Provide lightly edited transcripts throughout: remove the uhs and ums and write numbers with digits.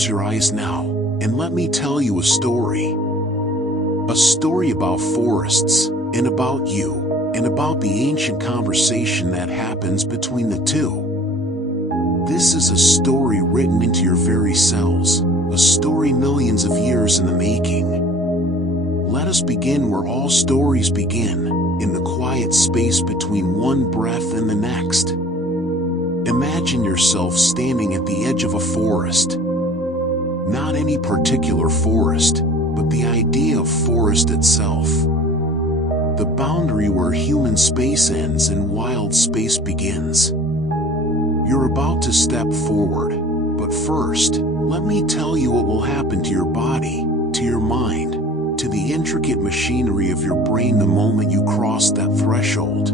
close your eyes now, and let me tell you a story. A story about forests, and about you, and about the ancient conversation that happens between the two. This is a story written into your very cells, a story millions of years in the making. Let us begin where all stories begin, in the quiet space between one breath and the next. Imagine yourself standing at the edge of a forest. Not any particular forest, but the idea of forest itself. The boundary where human space ends and wild space begins. You're about to step forward, but first, let me tell you what will happen to your body, to your mind, to the intricate machinery of your brain the moment you cross that threshold.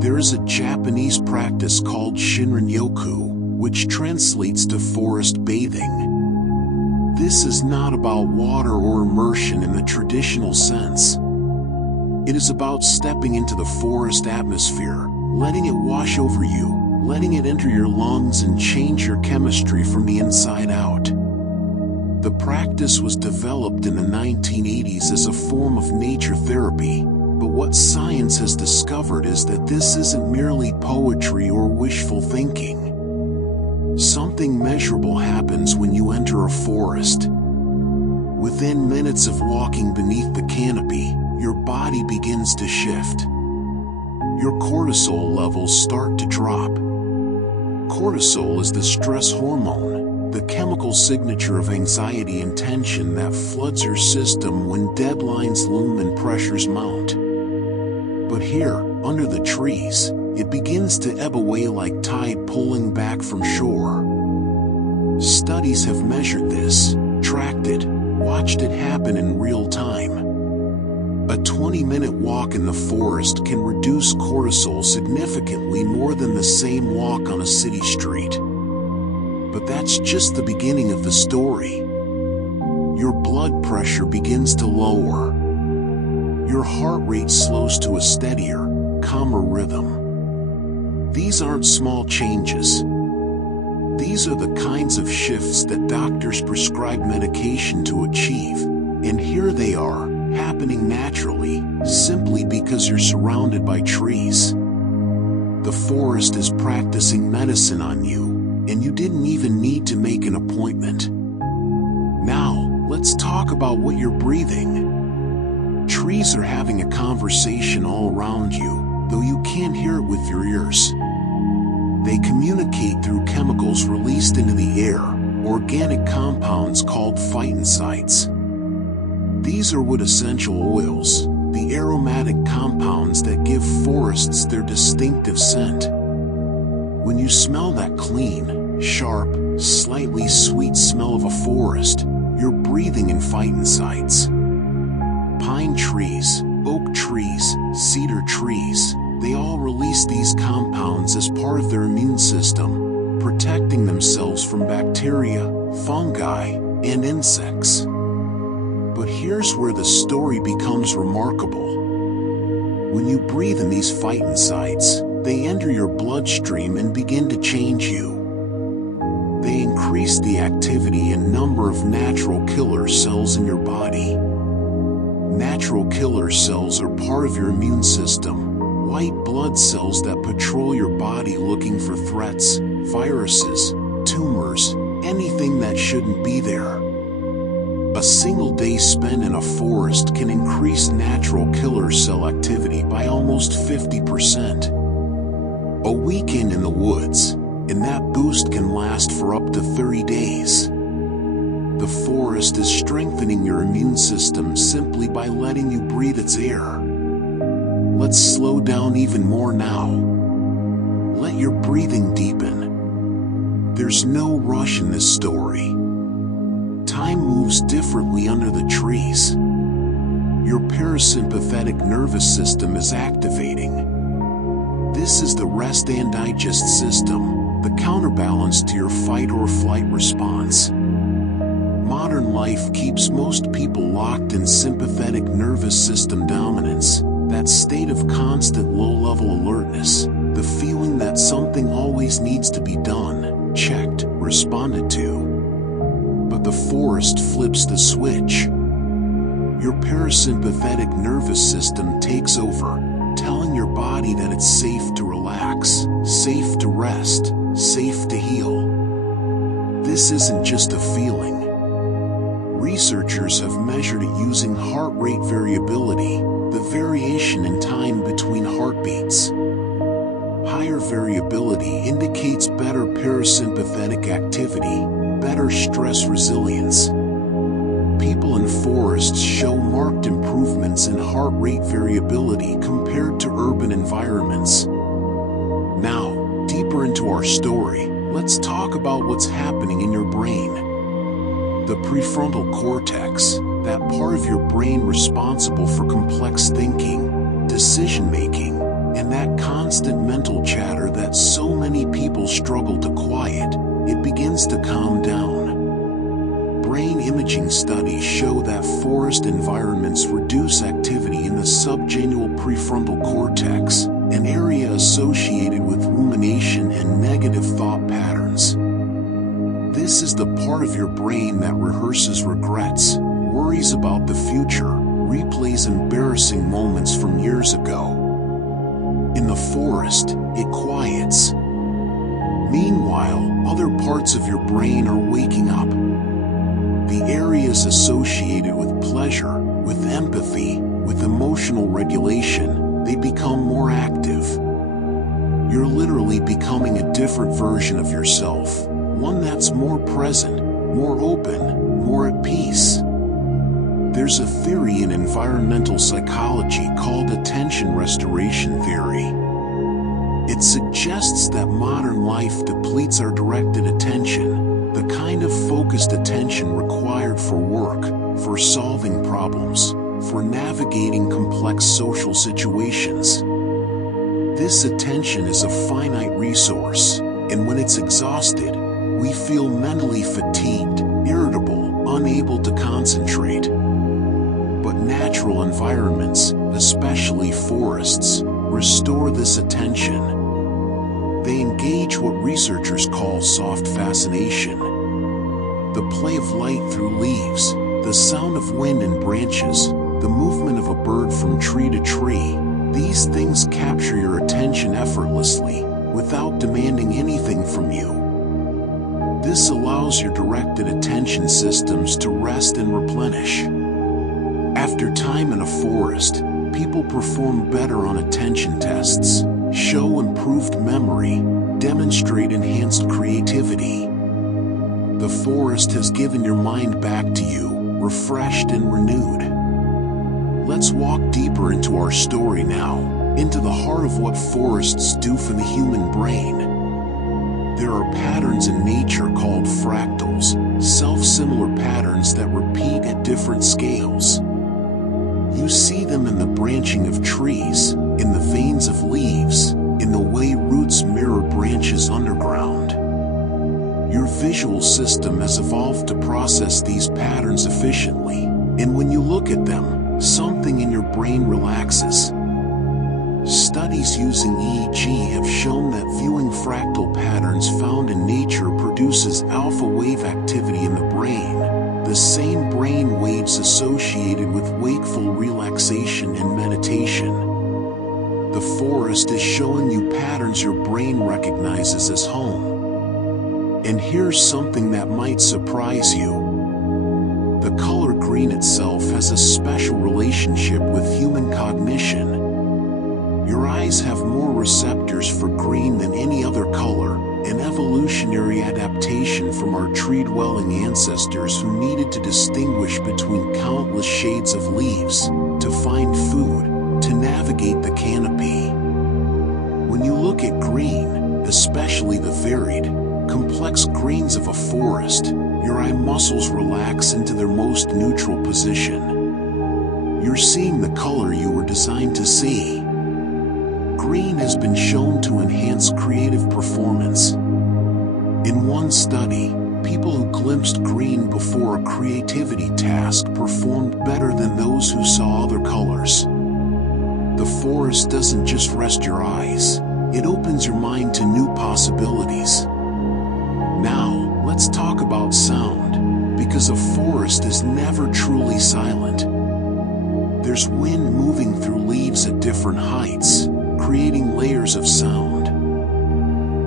There is a Japanese practice called Shinrin-yoku, which translates to forest bathing. This is not about water or immersion in the traditional sense. It is about stepping into the forest atmosphere, letting it wash over you, letting it enter your lungs and change your chemistry from the inside out. The practice was developed in the 1980s as a form of nature therapy, but what science has discovered is that this isn't merely poetry or wishful thinking. Something measurable happens when you enter a forest. Within minutes of walking beneath the canopy, your body begins to shift. Your cortisol levels start to drop. Cortisol is the stress hormone, the chemical signature of anxiety and tension that floods your system when deadlines loom and pressures mount. But here, under the trees, it begins to ebb away like tide pulling back from shore. Studies have measured this, tracked it, watched it happen in real time. A 20-minute walk in the forest can reduce cortisol significantly more than the same walk on a city street. But that's just the beginning of the story. Your blood pressure begins to lower. Your heart rate slows to a steadier, calmer rhythm. These aren't small changes. These are the kinds of shifts that doctors prescribe medication to achieve, and here they are, happening naturally, simply because you're surrounded by trees. The forest is practicing medicine on you, and you didn't even need to make an appointment. Now, let's talk about what you're breathing. Trees are having a conversation all around you, though you can't hear it with your ears. They communicate through chemicals released into the air, organic compounds called phytoncides. These are wood essential oils, the aromatic compounds that give forests their distinctive scent. When you smell that clean, sharp, slightly sweet smell of a forest, you're breathing in phytoncides. Pine trees, oak trees, cedar trees, they all release these compounds as part of their immune system, protecting themselves from bacteria, fungi, and insects. But here's where the story becomes remarkable. When you breathe in these phytoncides, they enter your bloodstream and begin to change you. They increase the activity and number of natural killer cells in your body. Natural killer cells are part of your immune system, white blood cells that patrol your body looking for threats, viruses, tumors, anything that shouldn't be there. A single day spent in a forest can increase natural killer cell activity by almost 50%. A weekend in the woods, and that boost can last for up to 30 days. The forest is strengthening your immune system simply by letting you breathe its air. Let's slow down even more now. Let your breathing deepen. There's no rush in this story. Time moves differently under the trees. Your parasympathetic nervous system is activating. This is the rest and digest system, the counterbalance to your fight or flight response. Modern life keeps most people locked in sympathetic nervous system dominance, that state of constant low-level alertness, the feeling that something always needs to be done, checked, responded to. But the forest flips the switch. Your parasympathetic nervous system takes over, telling your body that it's safe to relax, safe to rest, safe to heal. This isn't just a feeling. Researchers have measured it using heart rate variability, the variation in time between heartbeats. Higher variability indicates better parasympathetic activity, better stress resilience. People in forests show marked improvements in heart rate variability compared to urban environments. Now, deeper into our story, let's talk about what's happening in your brain. The prefrontal cortex, that part of your brain responsible for complex thinking, decision-making, and that constant mental chatter that so many people struggle to quiet, it begins to calm down. Brain imaging studies show that forest environments reduce activity in the subgenual prefrontal cortex, an area associated with rumination and negative thought patterns. This is the part of your brain that rehearses regrets, worries about the future, replays embarrassing moments from years ago. In the forest, it quiets. Meanwhile, other parts of your brain are waking up. The areas associated with pleasure, with empathy, with emotional regulation, they become more active. You're literally becoming a different version of yourself, one that's more present, more open, more at peace. There's a theory in environmental psychology called attention restoration theory. It suggests that modern life depletes our directed attention, the kind of focused attention required for work, for solving problems, for navigating complex social situations. This attention is a finite resource, and when it's exhausted, we feel mentally fatigued, irritable, unable to concentrate. But natural environments, especially forests, restore this attention. They engage what researchers call soft fascination. The play of light through leaves, the sound of wind in branches, the movement of a bird from tree to tree, these things capture your attention effortlessly, without demanding anything from you. This allows your directed attention systems to rest and replenish. After time in a forest, people perform better on attention tests, show improved memory, demonstrate enhanced creativity. The forest has given your mind back to you, refreshed and renewed. Let's walk deeper into our story now, into the heart of what forests do for the human brain. There are patterns in nature called fractals, self-similar patterns that repeat at different scales. You see them in the branching of trees, in the veins of leaves, in the way roots mirror branches underground. Your visual system has evolved to process these patterns efficiently, and when you look at them, something in your brain relaxes. Studies using EEG have shown that viewing fractal patterns found in nature produces alpha wave activity in the brain, the same brain waves associated with wakeful relaxation and meditation. The forest is showing you patterns your brain recognizes as home. And here's something that might surprise you. The color green itself has a special relationship with human cognition. Your eyes have more receptors for green than any other color, an evolutionary adaptation from our tree-dwelling ancestors who needed to distinguish between countless shades of leaves, to find food, to navigate the canopy. When you look at green, especially the varied, complex greens of a forest, your eye muscles relax into their most neutral position. You're seeing the color you were designed to see. Green has been shown to enhance creative performance. In one study, people who glimpsed green before a creativity task performed better than those who saw other colors. The forest doesn't just rest your eyes, it opens your mind to new possibilities. Now, let's talk about sound, because a forest is never truly silent. There's wind moving through leaves at different heights, creating layers of sound.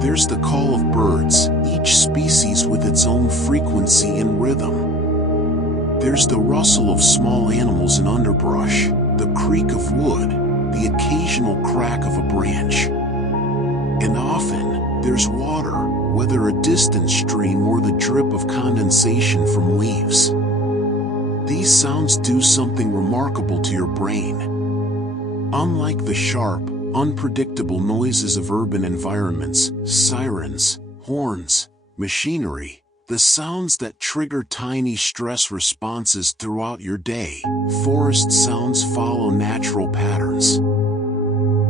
There's the call of birds, each species with its own frequency and rhythm. There's the rustle of small animals in underbrush, the creak of wood, the occasional crack of a branch. And often, there's water, whether a distant stream or the drip of condensation from leaves. These sounds do something remarkable to your brain. Unlike the sharp, unpredictable noises of urban environments, sirens, horns, machinery, the sounds that trigger tiny stress responses throughout your day, forest sounds follow natural patterns.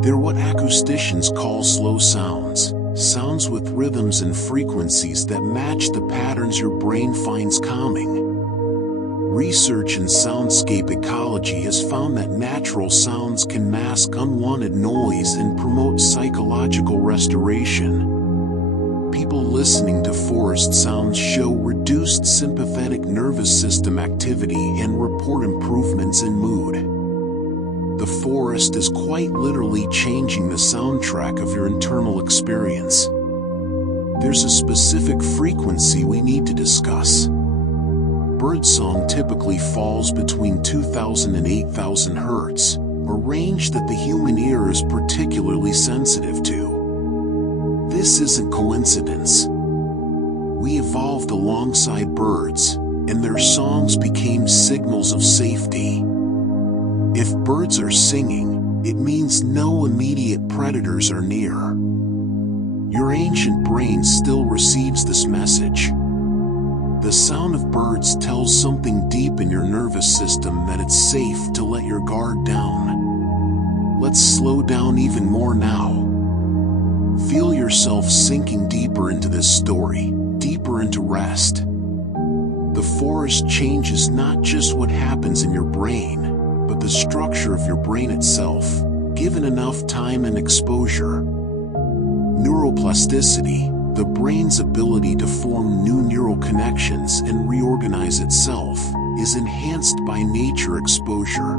They're what acousticians call slow sounds, sounds with rhythms and frequencies that match the patterns your brain finds calming. Research in soundscape ecology has found that natural sounds can mask unwanted noise and promote psychological restoration. People listening to forest sounds show reduced sympathetic nervous system activity and report improvements in mood. The forest is quite literally changing the soundtrack of your internal experience. There's a specific frequency we need to discuss. Birdsong typically falls between 2,000 and 8,000 Hz, a range that the human ear is particularly sensitive to. This isn't coincidence. We evolved alongside birds, and their songs became signals of safety. If birds are singing, it means no immediate predators are near. Your ancient brain still receives this message. The sound of birds tells something deep in your nervous system that it's safe to let your guard down. Let's slow down even more now. Feel yourself sinking deeper into this story, deeper into rest. The forest changes not just what happens in your brain, but the structure of your brain itself, given enough time and exposure. Neuroplasticity, the brain's ability to form new neural connections and reorganize itself, is enhanced by nature exposure.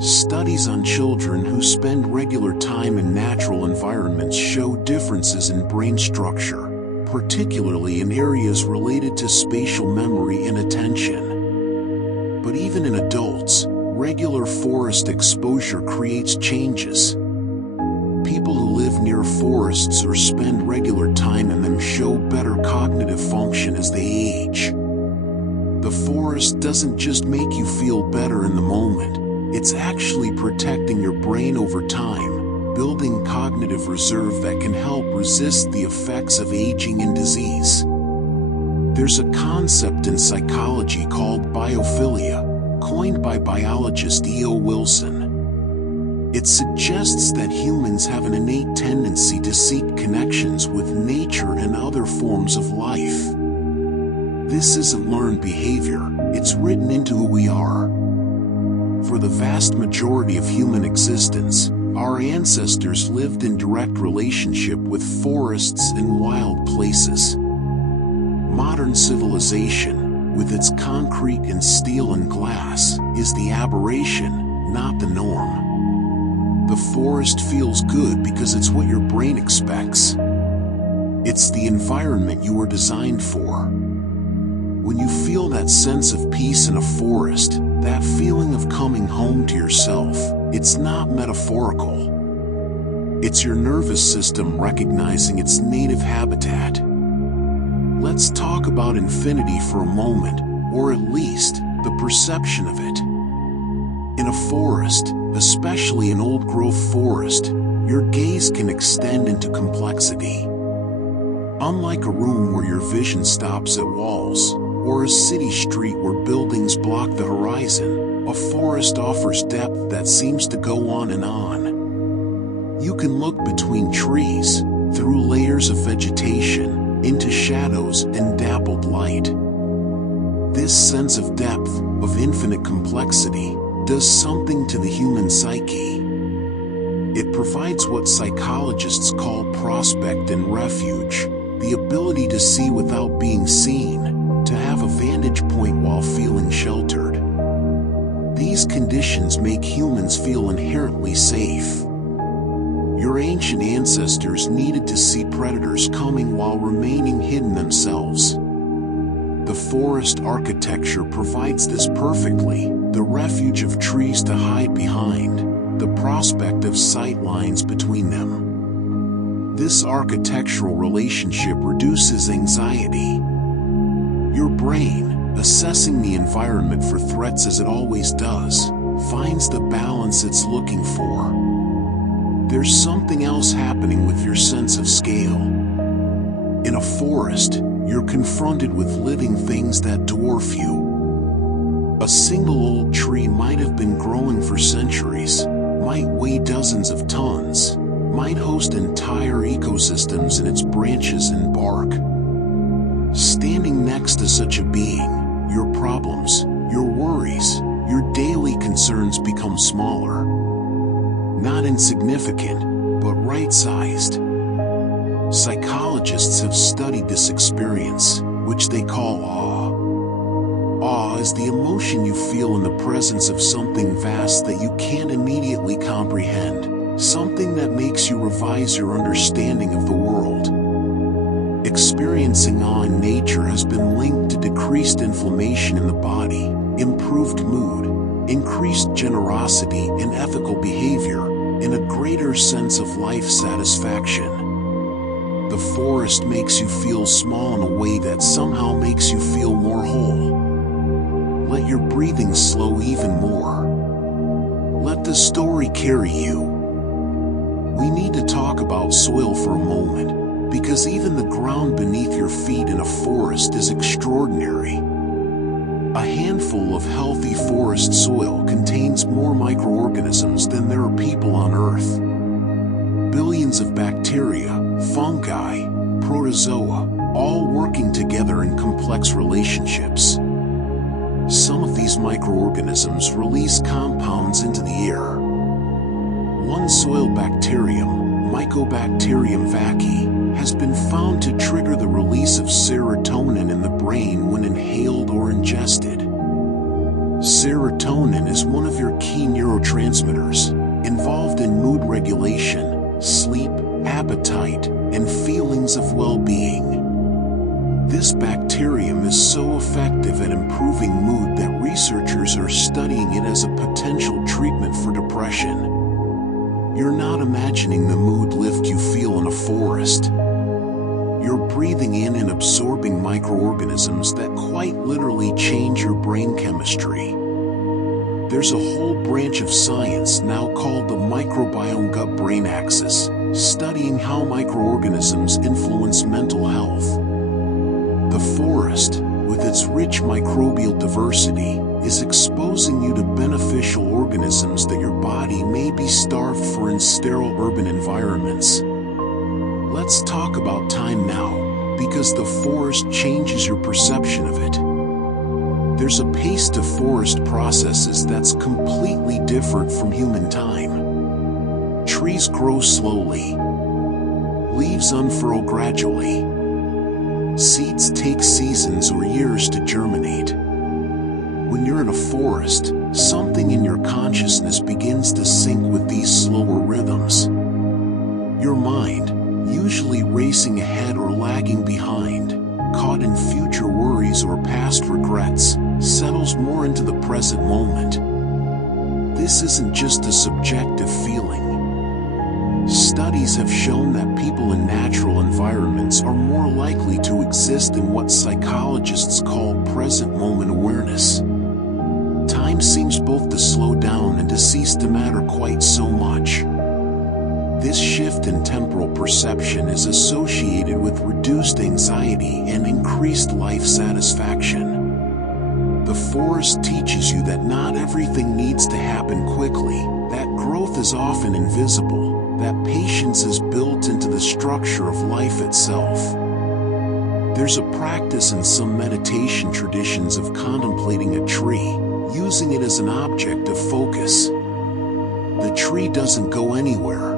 Studies on children who spend regular time in natural environments show differences in brain structure, particularly in areas related to spatial memory and attention. But even in adults, regular forest exposure creates changes. People who live near forests or spend regular time in them show better cognitive function as they age. The forest doesn't just make you feel better in the moment, it's actually protecting your brain over time, building cognitive reserve that can help resist the effects of aging and disease. There's a concept in psychology called biophilia, coined by biologist E.O. Wilson. It suggests that humans have an innate tendency to seek connections with nature and other forms of life. This isn't learned behavior, it's written into who we are. For the vast majority of human existence, our ancestors lived in direct relationship with forests and wild places. Modern civilization, with its concrete and steel and glass, is the aberration, not the norm. The forest feels good because it's what your brain expects. It's the environment you were designed for. When you feel that sense of peace in a forest, that feeling of coming home to yourself, it's not metaphorical. It's your nervous system recognizing its native habitat. Let's talk about infinity for a moment, or at least, the perception of it. In a forest, especially an old-growth forest, your gaze can extend into complexity. Unlike a room where your vision stops at walls, or a city street where buildings block the horizon, a forest offers depth that seems to go on and on. You can look between trees, through layers of vegetation, into shadows and dappled light. This sense of depth, of infinite complexity, does something to the human psyche. It provides what psychologists call prospect and refuge, the ability to see without being seen, to have a vantage vantage point while feeling sheltered. These conditions make humans feel inherently safe. Your ancient ancestors needed to see predators coming while remaining hidden themselves. The forest architecture provides this perfectly, the refuge of trees to hide behind, the prospect of sight lines between them. This architectural relationship reduces anxiety. Your brain, assessing the environment for threats as it always does, finds the balance it's looking for. There's something else happening with your sense of scale. In a forest, you're confronted with living things that dwarf you. A single old tree might have been growing for centuries, might weigh dozens of tons, might host entire ecosystems in its branches and bark. Standing next to such a being, your problems, your worries, your daily concerns become smaller. Not insignificant, but right-sized. Psychologists have studied this experience, which they call awe. Awe is the emotion you feel in the presence of something vast that you can't immediately comprehend, something that makes you revise your understanding of the world. Experiencing awe in nature has been linked to decreased inflammation in the body, improved mood, increased generosity and ethical behavior, and a greater sense of life satisfaction. The forest makes you feel small in a way that somehow makes you feel more whole. Let your breathing slow even more. Let the story carry you. We need to talk about soil for a moment, because even the ground beneath your feet in a forest is extraordinary. A handful of healthy forest soil contains more microorganisms than there are people on Earth. Billions of bacteria, fungi, protozoa, all working together in complex relationships. Some of these microorganisms release compounds into the air. One soil bacterium, Mycobacterium vaccae, has been found to trigger the release of serotonin in the brain when inhaled or ingested. Serotonin is one of your key neurotransmitters, involved in mood regulation, sleep, appetite, and feelings of well-being. This bacterium is so effective at improving mood that researchers are studying it as a potential treatment for depression. You're not imagining the mood lift you feel in a forest. You're breathing in and absorbing microorganisms that quite literally change your brain chemistry. There's a whole branch of science now called the microbiome gut-brain axis, studying how microorganisms influence mental health. The forest, with its rich microbial diversity, is exposing you to beneficial organisms that your body may be starved for in sterile urban environments. Let's talk about time now, because the forest changes your perception of it. There's a pace to forest processes that's completely different from human time. Trees grow slowly. Leaves unfurl gradually. Seeds take seasons or years to germinate. When you're in a forest, something in your consciousness begins to sync with these slower rhythms. Your mind, usually racing ahead or lagging behind, caught in future worries or past regrets, settles more into the present moment. This isn't just a subjective feeling. Studies have shown that people in natural environments are more likely to exist in what psychologists call present moment awareness. Time seems both to slow down and to cease to matter quite so much. This shift in temporal perception is associated with reduced anxiety and increased life satisfaction. The forest teaches you that not everything needs to happen quickly, that growth is often invisible, that patience is built into the structure of life itself. There's a practice in some meditation traditions of contemplating a tree, using it as an object of focus. The tree doesn't go anywhere.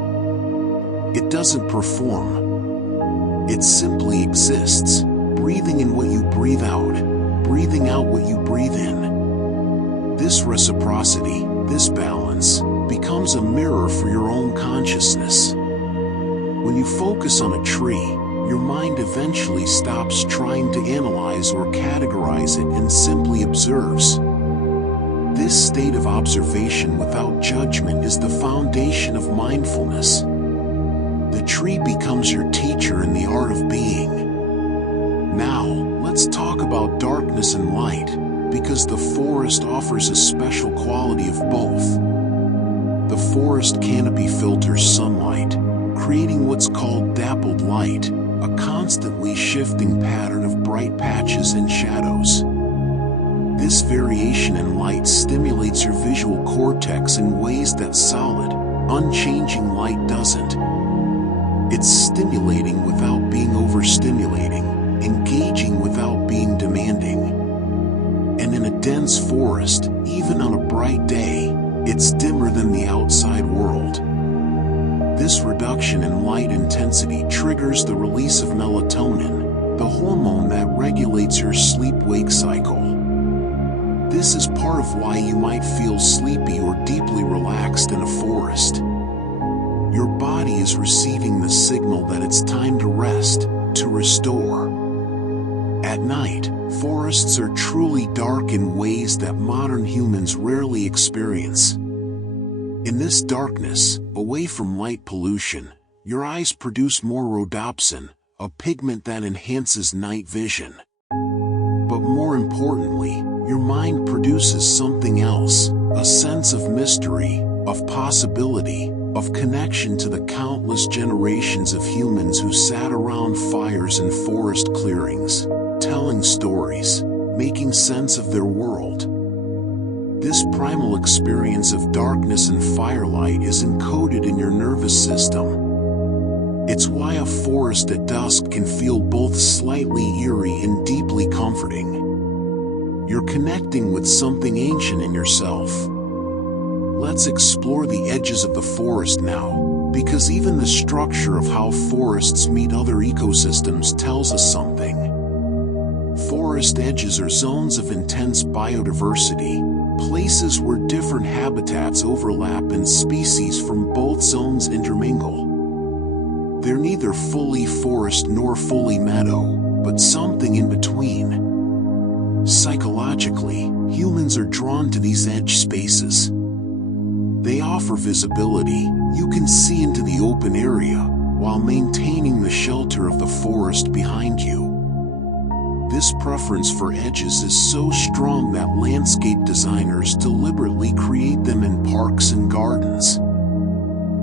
It doesn't perform. It simply exists, breathing in what you breathe out, breathing out what you breathe in. This reciprocity, this balance, becomes a mirror for your own consciousness. When you focus on a tree, your mind eventually stops trying to analyze or categorize it and simply observes. This state of observation without judgment is the foundation of mindfulness. The tree becomes your teacher in the art of being. Now, let's talk about darkness and light, because the forest offers a special quality of both. The forest canopy filters sunlight, creating what's called dappled light, a constantly shifting pattern of bright patches and shadows. This variation in light stimulates your visual cortex in ways that solid, unchanging light doesn't. It's stimulating without being overstimulating, engaging without being demanding. And in a dense forest, even on a bright day, it's dimmer than the outside world. This reduction in light intensity triggers the release of melatonin, the hormone that regulates your sleep-wake cycle. This is part of why you might feel sleepy or deeply relaxed in a forest. Your body is receiving the signal that it's time to rest, to restore. At night, forests are truly dark in ways that modern humans rarely experience. In this darkness, away from light pollution, your eyes produce more rhodopsin, a pigment that enhances night vision. But more importantly, your mind produces something else, a sense of mystery, of possibility, of connection to the countless generations of humans who sat around fires in forest clearings, telling stories, making sense of their world. This primal experience of darkness and firelight is encoded in your nervous system. It's why a forest at dusk can feel both slightly eerie and deeply comforting. You're connecting with something ancient in yourself. Let's explore the edges of the forest now, because even the structure of how forests meet other ecosystems tells us something. Forest edges are zones of intense biodiversity, places where different habitats overlap and species from both zones intermingle. They're neither fully forest nor fully meadow, but something in between. Psychologically, humans are drawn to these edge spaces. They offer visibility, you can see into the open area, while maintaining the shelter of the forest behind you. This preference for edges is so strong that landscape designers deliberately create them in parks and gardens.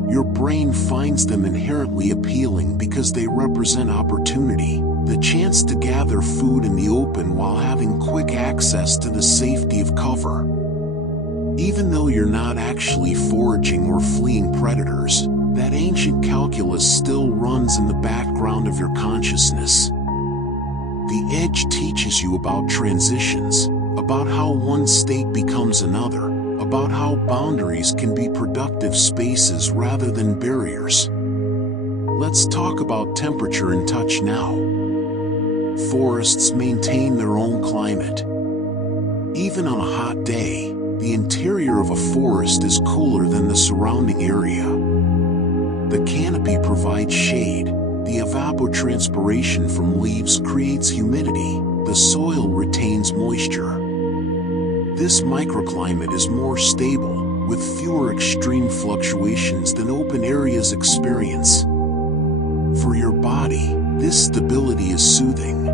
Your brain finds them inherently appealing because they represent opportunity, the chance to gather food in the open while having quick access to the safety of cover. Even though you're not actually foraging or fleeing predators, that ancient calculus still runs in the background of your consciousness. The edge teaches you about transitions, about how one state becomes another, about how boundaries can be productive spaces rather than barriers. Let's talk about temperature and touch now. Forests maintain their own climate. Even on a hot day, the interior of a forest is cooler than the surrounding area. The canopy provides shade. The evapotranspiration from leaves creates humidity, the soil retains moisture. This microclimate is more stable, with fewer extreme fluctuations than open areas experience. For your body, this stability is soothing.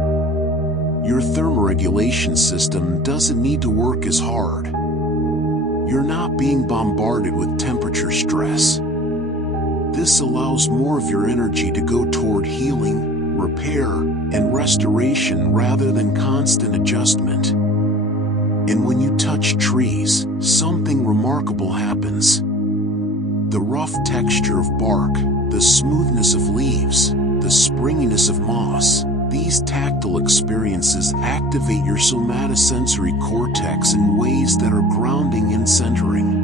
Your thermoregulation system doesn't need to work as hard. You're not being bombarded with temperature stress. This allows more of your energy to go toward healing, repair, and restoration rather than constant adjustment. And when you touch trees, something remarkable happens. The rough texture of bark, the smoothness of leaves, the springiness of moss, these tactile experiences activate your somatosensory cortex in ways that are grounding and centering.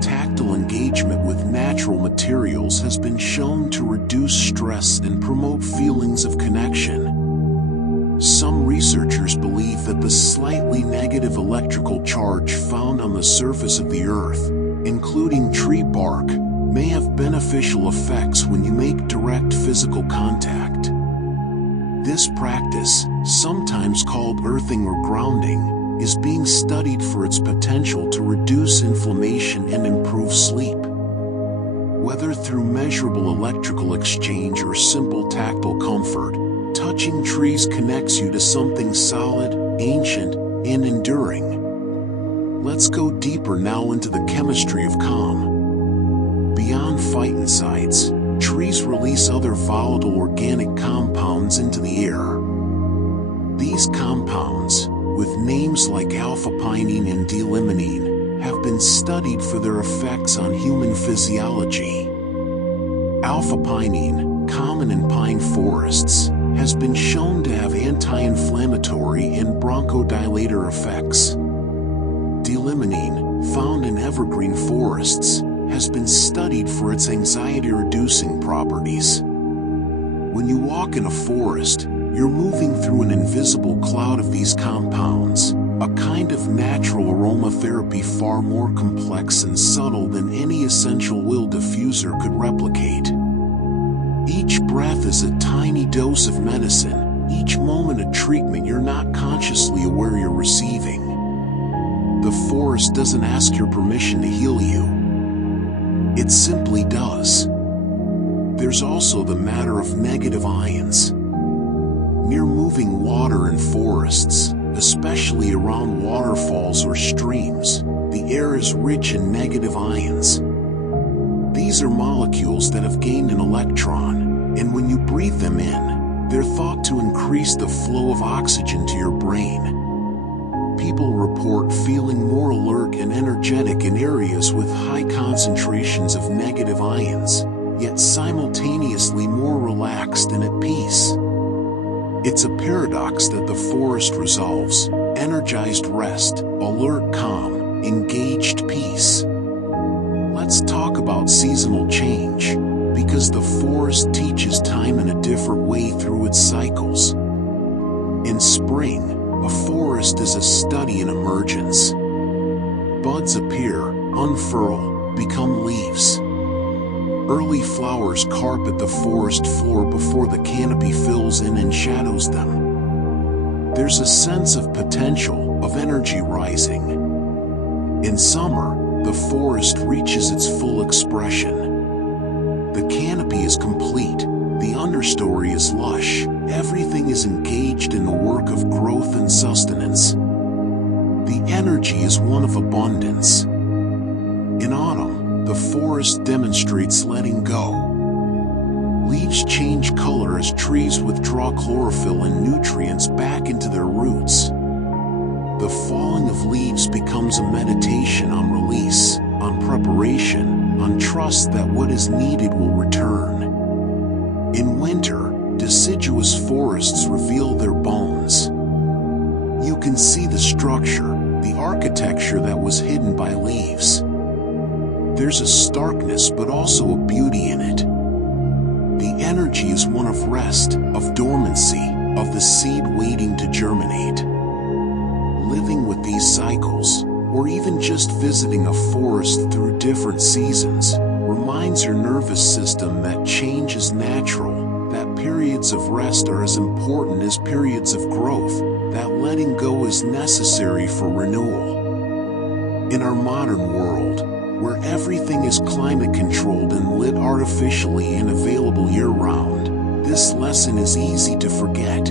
Tactile engagement with natural materials has been shown to reduce stress and promote feelings of connection. Some researchers believe that the slightly negative electrical charge found on the surface of the Earth, including tree bark, may have beneficial effects when you make direct physical contact. This practice, sometimes called earthing or grounding, is being studied for its potential to reduce inflammation and improve sleep. Whether through measurable electrical exchange or simple tactile comfort, touching trees connects you to something solid, ancient, and enduring. Let's go deeper now into the chemistry of calm. Beyond phytoncides, trees release other volatile organic compounds into the air. These compounds, with names like alpha-pinene and D-limonene, have been studied for their effects on human physiology. Alpha-pinene, common in pine forests, has been shown to have anti-inflammatory and bronchodilator effects. D-limonene, found in evergreen forests, has been studied for its anxiety-reducing properties. When you walk in a forest, you're moving through an invisible cloud of these compounds, a kind of natural aromatherapy far more complex and subtle than any essential oil diffuser could replicate. Each breath is a tiny dose of medicine, each moment a treatment you're not consciously aware you're receiving. The forest doesn't ask your permission to heal you. It simply does. There's also the matter of negative ions. Near moving water in forests, especially around waterfalls or streams, the air is rich in negative ions. These are molecules that have gained an electron, and when you breathe them in, they're thought to increase the flow of oxygen to your brain. People report feeling more alert and energetic in areas with high concentrations of negative ions, yet simultaneously more relaxed and at peace. It's a paradox that the forest resolves: energized rest, alert calm, engaged peace. Let's talk about seasonal change, because the forest teaches time in a different way through its cycles. In spring, a forest is a study in emergence. Buds appear, unfurl, become leaves. Early flowers carpet the forest floor before the canopy fills in and shadows them. There's a sense of potential, of energy rising. In summer, the forest reaches its full expression. The canopy is complete, the understory is lush, everything is engaged in the work of growth and sustenance. The energy is one of abundance. In autumn, the forest demonstrates letting go. Leaves change color as trees withdraw chlorophyll and nutrients back into their roots. The falling of leaves becomes a meditation on release, on preparation, on trust that what is needed will return. In winter, deciduous forests reveal their bones. You can see the structure, the architecture that was hidden by leaves. There's a starkness but also a beauty in it. The energy is one of rest, of dormancy, of the seed waiting to germinate. Living with these cycles, or even just visiting a forest through different seasons, reminds your nervous system that change is natural, that periods of rest are as important as periods of growth, that letting go is necessary for renewal. In our modern world, where everything is climate controlled and lit artificially and available year-round, this lesson is easy to forget.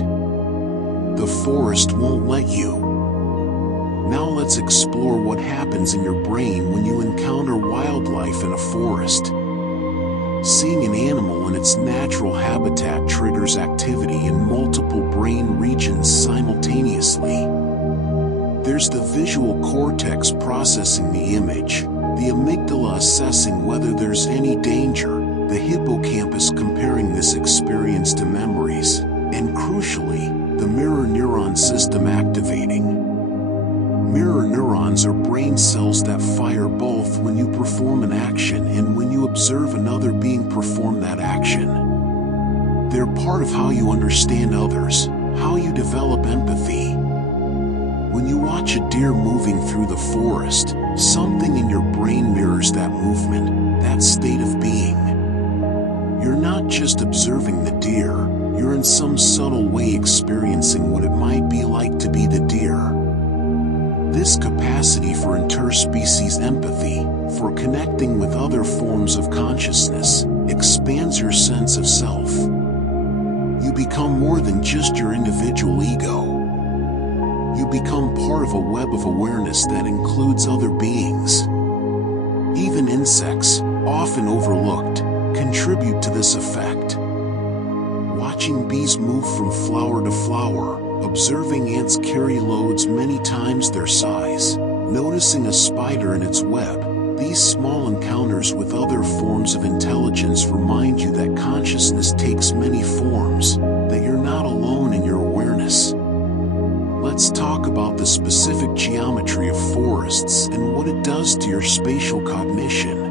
The forest won't let you. Now let's explore what happens in your brain when you encounter wildlife in a forest. Seeing an animal in its natural habitat triggers activity in multiple brain regions simultaneously. There's the visual cortex processing the image, the amygdala assessing whether there's any danger, the hippocampus comparing this experience to memories, and crucially, the mirror neuron system activating. Mirror neurons are brain cells that fire both when you perform an action and when you observe another being perform that action. They're part of how you understand others, How you develop empathy. When you watch a deer moving through the forest, something in your brain mirrors that movement, that state of being. You're not just observing the deer, you're in some subtle way experiencing what it might be like to be the deer. This capacity for interspecies empathy, for connecting with other forms of consciousness, expands your sense of self. You become more than just your individual ego. You become part of a web of awareness that includes other beings. Even insects, often overlooked, contribute to this effect. Watching bees move from flower to flower, observing ants carry loads many times their size, noticing a spider in its web, these small encounters with other forms of intelligence remind you that consciousness takes many forms, that you're not alone in your awareness. Let's talk about the specific geometry of forests and what it does to your spatial cognition.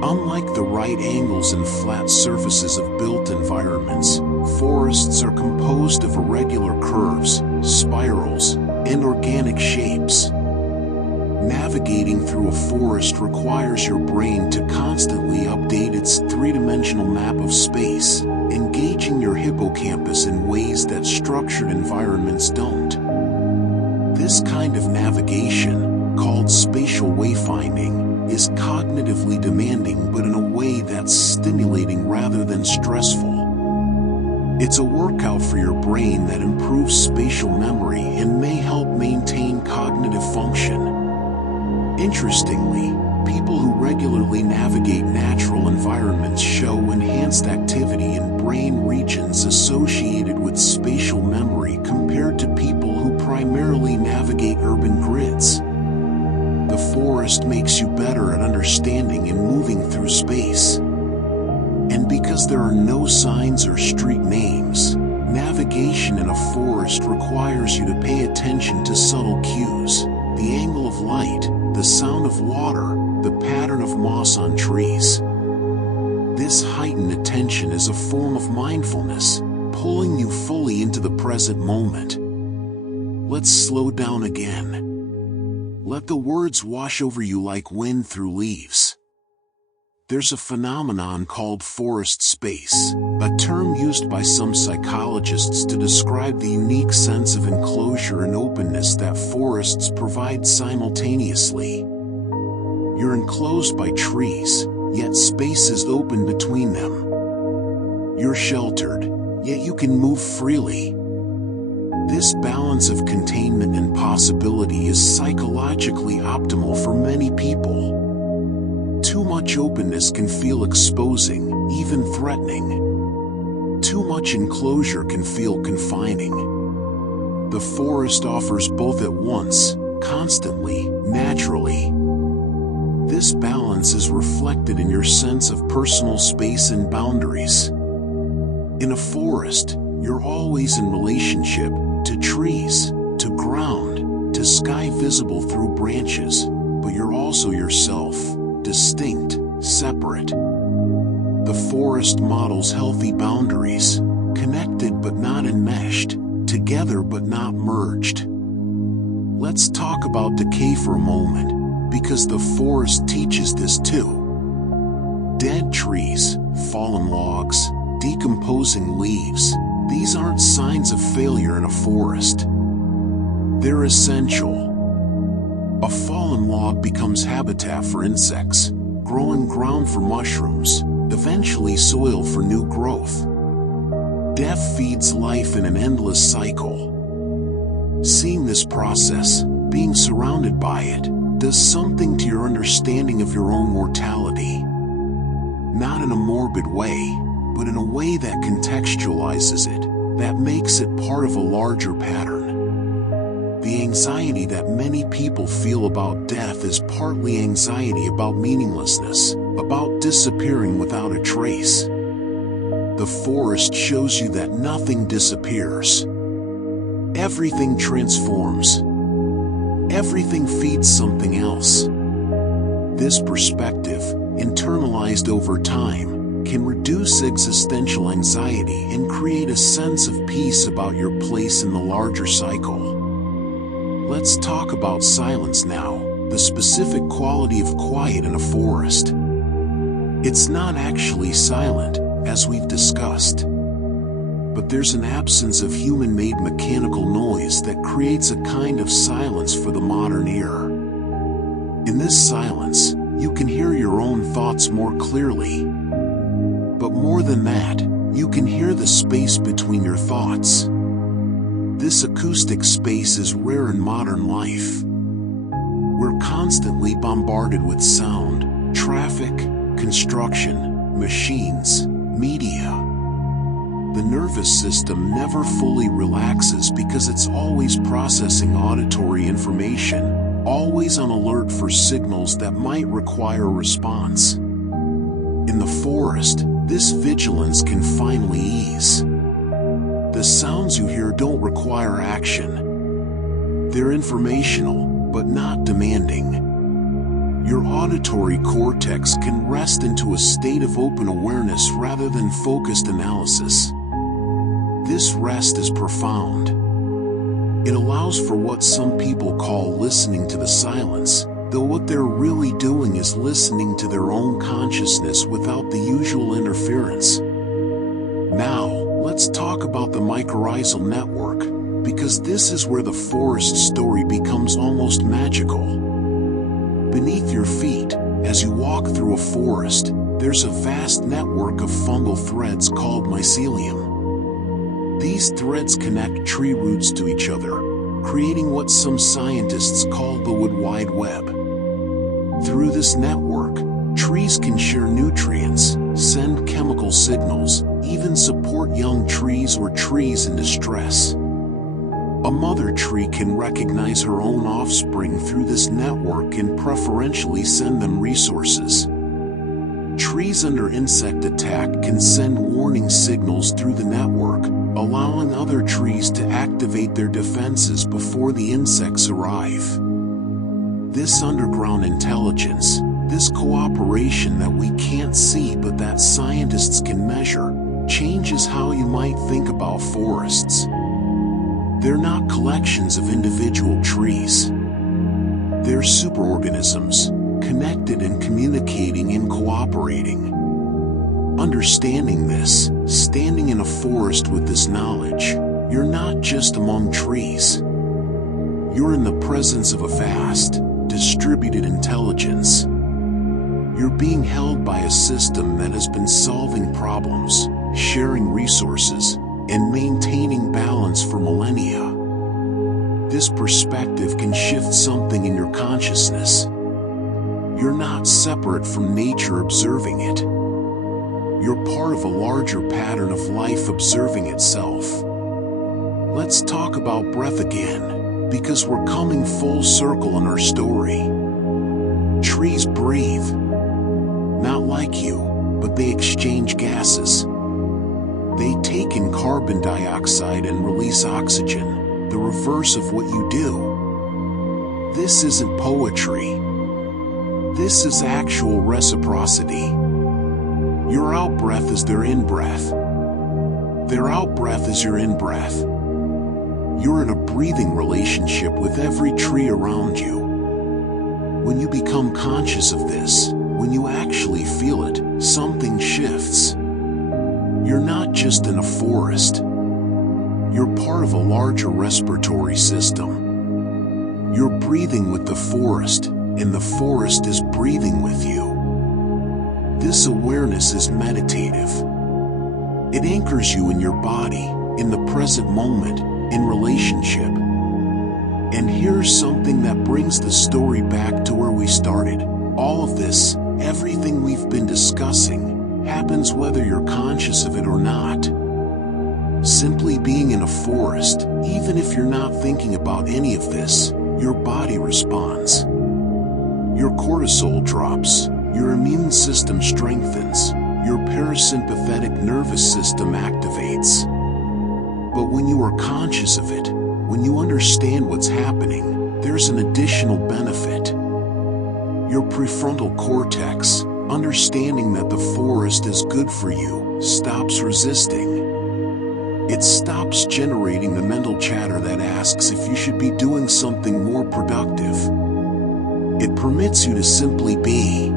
Unlike the right angles and flat surfaces of built environments, forests are composed of irregular curves, spirals, and organic shapes. Navigating through a forest requires your brain to constantly update its three-dimensional map of space, engaging your hippocampus in ways that structured environments don't. This kind of navigation, called spatial wayfinding, is cognitively demanding but in a way that's stimulating rather than stressful. It's a workout for your brain that improves spatial memory and may help maintain cognitive function. Interestingly, people who regularly navigate natural environments show enhanced activity in brain regions associated with spatial memory compared to people who primarily navigate urban grids. The forest makes you better at understanding and moving through space. And because there are no signs or street names, navigation in a forest requires you to pay attention to subtle cues, the angle of light, the sound of water, the pattern of moss on trees. This heightened attention is a form of mindfulness, pulling you fully into the present moment. Let's slow down again. Let the words wash over you like wind through leaves. There's a phenomenon called forest space, a term used by some psychologists to describe the unique sense of enclosure and openness that forests provide simultaneously. You're enclosed by trees, yet space is open between them. You're sheltered, yet you can move freely. This balance of containment and possibility is psychologically optimal for many people. Too much openness can feel exposing, even threatening. Too much enclosure can feel confining. The forest offers both at once, constantly, naturally. This balance is reflected in your sense of personal space and boundaries. In a forest, you're always in relationship to trees, to ground, to sky visible through branches, but you're also yourself, distinct, separate. The forest models healthy boundaries, connected but not enmeshed, together but not merged. Let's talk about decay for a moment, because the forest teaches this too. Dead trees, fallen logs, decomposing leaves, these aren't signs of failure in a forest. They're essential. A fallen log becomes habitat for insects, growing ground for mushrooms, eventually soil for new growth. Death feeds life in an endless cycle. Seeing this process, being surrounded by it, does something to your understanding of your own mortality. Not in a morbid way, but in a way that contextualizes it, that makes it part of a larger pattern. The anxiety that many people feel about death is partly anxiety about meaninglessness, about disappearing without a trace. The forest shows you that nothing disappears. Everything transforms. Everything feeds something else. This perspective, internalized over time, can reduce existential anxiety and create a sense of peace about your place in the larger cycle. Let's talk about silence now, the specific quality of quiet in a forest. It's not actually silent, as we've discussed, but there's an absence of human-made mechanical noise that creates a kind of silence for the modern ear. In this silence, you can hear your own thoughts more clearly. But more than that, you can hear the space between your thoughts. This acoustic space is rare in modern life. We're constantly bombarded with sound, traffic, construction, machines, media. The nervous system never fully relaxes because it's always processing auditory information, always on alert for signals that might require a response. In the forest, this vigilance can finally ease. The sounds you hear don't require action. They're informational, but not demanding. Your auditory cortex can rest into a state of open awareness rather than focused analysis. This rest is profound. It allows for what some people call listening to the silence, though what they're really doing is listening to their own consciousness without the usual interference. Now, let's talk about the mycorrhizal network, because this is where the forest story becomes almost magical. Beneath your feet, as you walk through a forest, there's a vast network of fungal threads called mycelium. These threads connect tree roots to each other, creating what some scientists call the wood wide web. Through this network, trees can share nutrients, send chemical signals, even support young trees or trees in distress. A mother tree can recognize her own offspring through this network and preferentially send them resources. Trees under insect attack can send warning signals through the network, allowing other trees to activate their defenses before the insects arrive. This underground intelligence, this cooperation that we can't see but that scientists can measure, changes how you might think about forests. They're not collections of individual trees. They're superorganisms, connected and communicating and cooperating. Understanding this, standing in a forest with this knowledge, you're not just among trees. You're in the presence of a vast, distributed intelligence. You're being held by a system that has been solving problems, sharing resources, and maintaining balance for millennia. This perspective can shift something in your consciousness. You're not separate from nature observing it. You're part of a larger pattern of life observing itself. Let's talk about breath again, because we're coming full circle in our story. Trees breathe. Not like you, but they exchange gases. They take in carbon dioxide and release oxygen, the reverse of what you do. This isn't poetry. This is actual reciprocity. Your out-breath is their in-breath. Their out-breath is your in-breath. You're in a breathing relationship with every tree around you. When you become conscious of this, when you actually feel it, something shifts. You're not just in a forest. You're part of a larger respiratory system. You're breathing with the forest, and the forest is breathing with you. This awareness is meditative. It anchors you in your body, in the present moment, in relationship. And here's something that brings the story back to where we started. All of this, everything we've been discussing, happens whether you're conscious of it or not. Simply being in a forest, even if you're not thinking about any of this, your body responds. Your cortisol drops, your immune system strengthens, your parasympathetic nervous system activates. But when you are conscious of it, when you understand what's happening, there's an additional benefit. Your prefrontal cortex, Understanding that the forest is good for you stops resisting. It stops generating the mental chatter that asks if you should be doing something more productive. It permits you to simply be.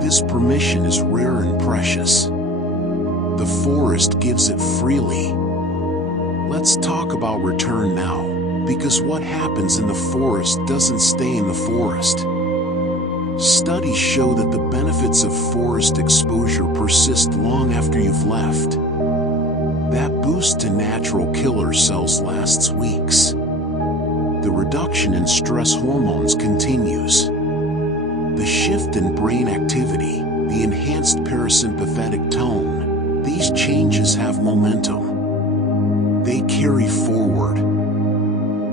This permission is rare and precious. The forest gives it freely. Let's talk about return now, because what happens in the forest doesn't stay in the forest. Studies show that the benefits of forest exposure persist long after you've left. That boost to natural killer cells lasts weeks. The reduction in stress hormones continues. The shift in brain activity, the enhanced parasympathetic tone, these changes have momentum. They carry forward.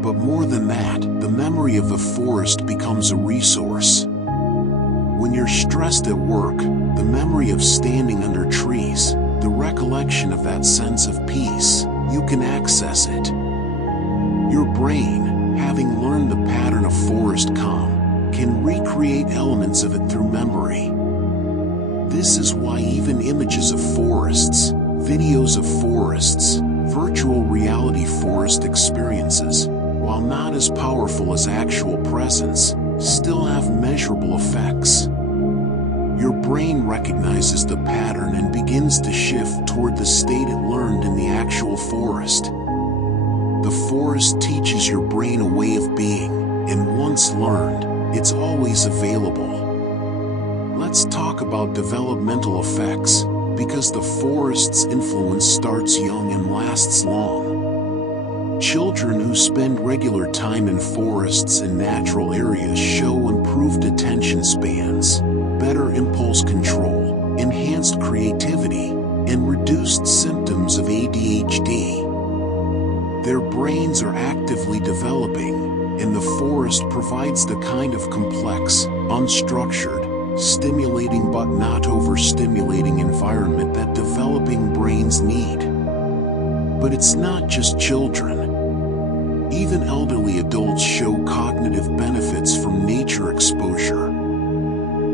But more than that, the memory of the forest becomes a resource. When you're stressed at work, the memory of standing under trees, the recollection of that sense of peace, you can access it. Your brain, having learned the pattern of forest calm, can recreate elements of it through memory. This is why even images of forests, videos of forests, virtual reality forest experiences, while not as powerful as actual presence, still have measurable effects. Your brain recognizes the pattern and begins to shift toward the state it learned in the actual forest. The forest teaches your brain a way of being, and once learned, it's always available. Let's talk about developmental effects, because the forest's influence starts young and lasts long. Children who spend regular time in forests and natural areas show improved attention spans, better impulse control, enhanced creativity, and reduced symptoms of ADHD. Their brains are actively developing, and the forest provides the kind of complex, unstructured, stimulating but not overstimulating environment that developing brains need. But it's not just children. Even elderly adults show cognitive benefits from nature exposure.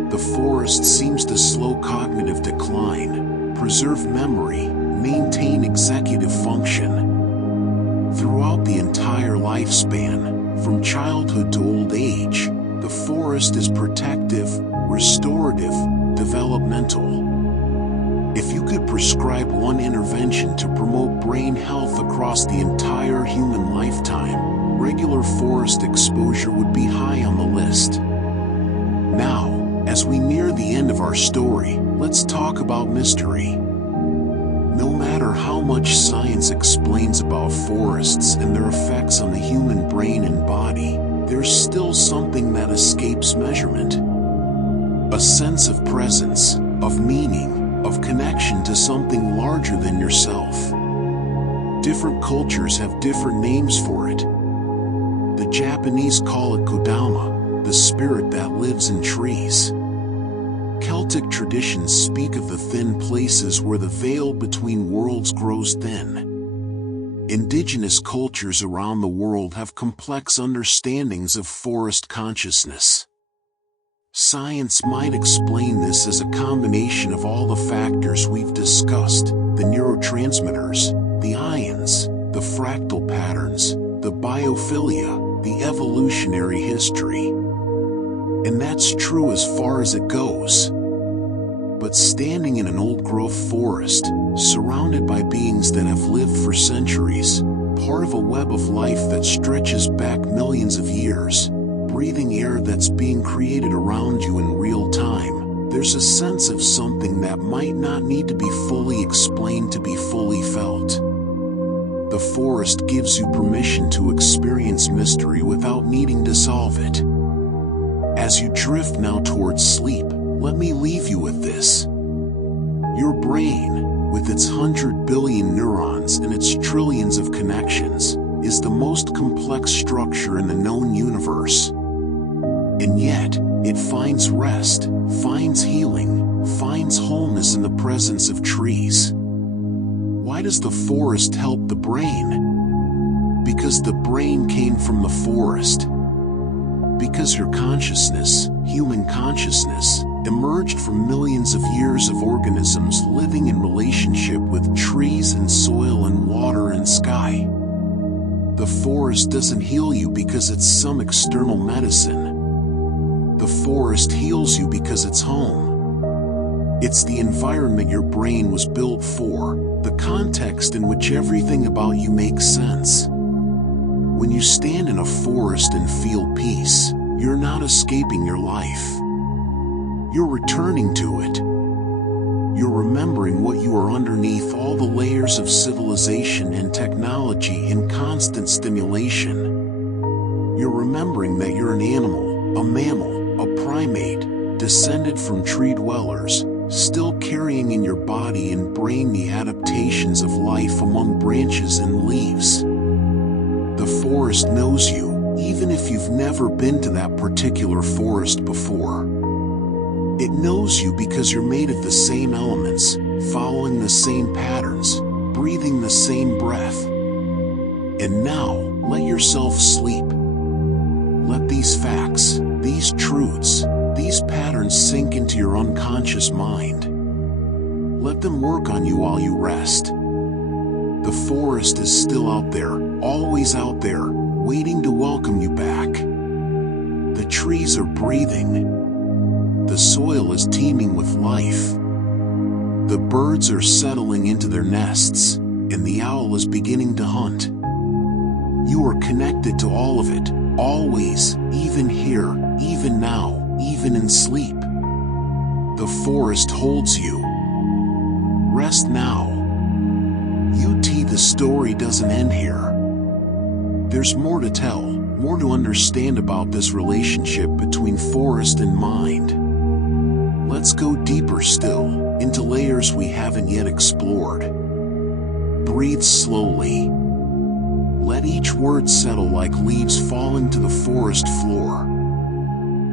The forest seems to slow cognitive decline, preserve memory, maintain executive function. Throughout the entire lifespan, from childhood to old age, the forest is protective, restorative, developmental. If you could prescribe one intervention to promote brain health across the entire human lifetime, regular forest exposure would be high on the list. Now, as we near the end of our story, let's talk about mystery. No matter how much science explains about forests and their effects on the human brain and body, there's still something that escapes measurement. A sense of presence, of meaning, of connection to something larger than yourself. Different cultures have different names for it. The Japanese call it kodama, the spirit that lives in trees. Celtic traditions speak of the thin places where the veil between worlds grows thin. Indigenous cultures around the world have complex understandings of forest consciousness. Science might explain this as a combination of all the factors we've discussed, the neurotransmitters, the ions, the fractal patterns, the biophilia, the evolutionary history. And that's true as far as it goes. But standing in an old-growth forest, surrounded by beings that have lived for centuries, part of a web of life that stretches back millions of years, breathing air that's being created around you in real time, there's a sense of something that might not need to be fully explained to be fully felt. The forest gives you permission to experience mystery without needing to solve it. As you drift now towards sleep, let me leave you with this. Your brain, with its 100 billion neurons and its trillions of connections, is the most complex structure in the known universe. And yet, it finds rest, finds healing, finds wholeness in the presence of trees. Why does the forest help the brain? Because the brain came from the forest. Because your consciousness, human consciousness, emerged from millions of years of organisms living in relationship with trees and soil and water and sky. The forest doesn't heal you because it's some external medicine. The forest heals you because it's home. It's the environment your brain was built for, the context in which everything about you makes sense. When you stand in a forest and feel peace, you're not escaping your life. You're returning to it. You're remembering what you are underneath all the layers of civilization and technology in constant stimulation. You're remembering that you're an animal, a mammal, a primate, descended from tree dwellers, still carrying in your body and brain the adaptations of life among branches and leaves. The forest knows you, even if you've never been to that particular forest before. It knows you because you're made of the same elements, following the same patterns, breathing the same breath. And now, let yourself sleep. Let these facts, these truths, these patterns sink into your unconscious mind. Let them work on you while you rest. The forest is still out there, always out there, waiting to welcome you back. The trees are breathing. The soil is teeming with life. The birds are settling into their nests, and the owl is beginning to hunt. You are connected to all of it, always, even here, even now, even in sleep. The forest holds you. Rest now. The story doesn't end here. There's more to tell, more to understand about this relationship between forest and mind. Let's go deeper still, into layers we haven't yet explored. Breathe slowly. Let each word settle like leaves falling to the forest floor.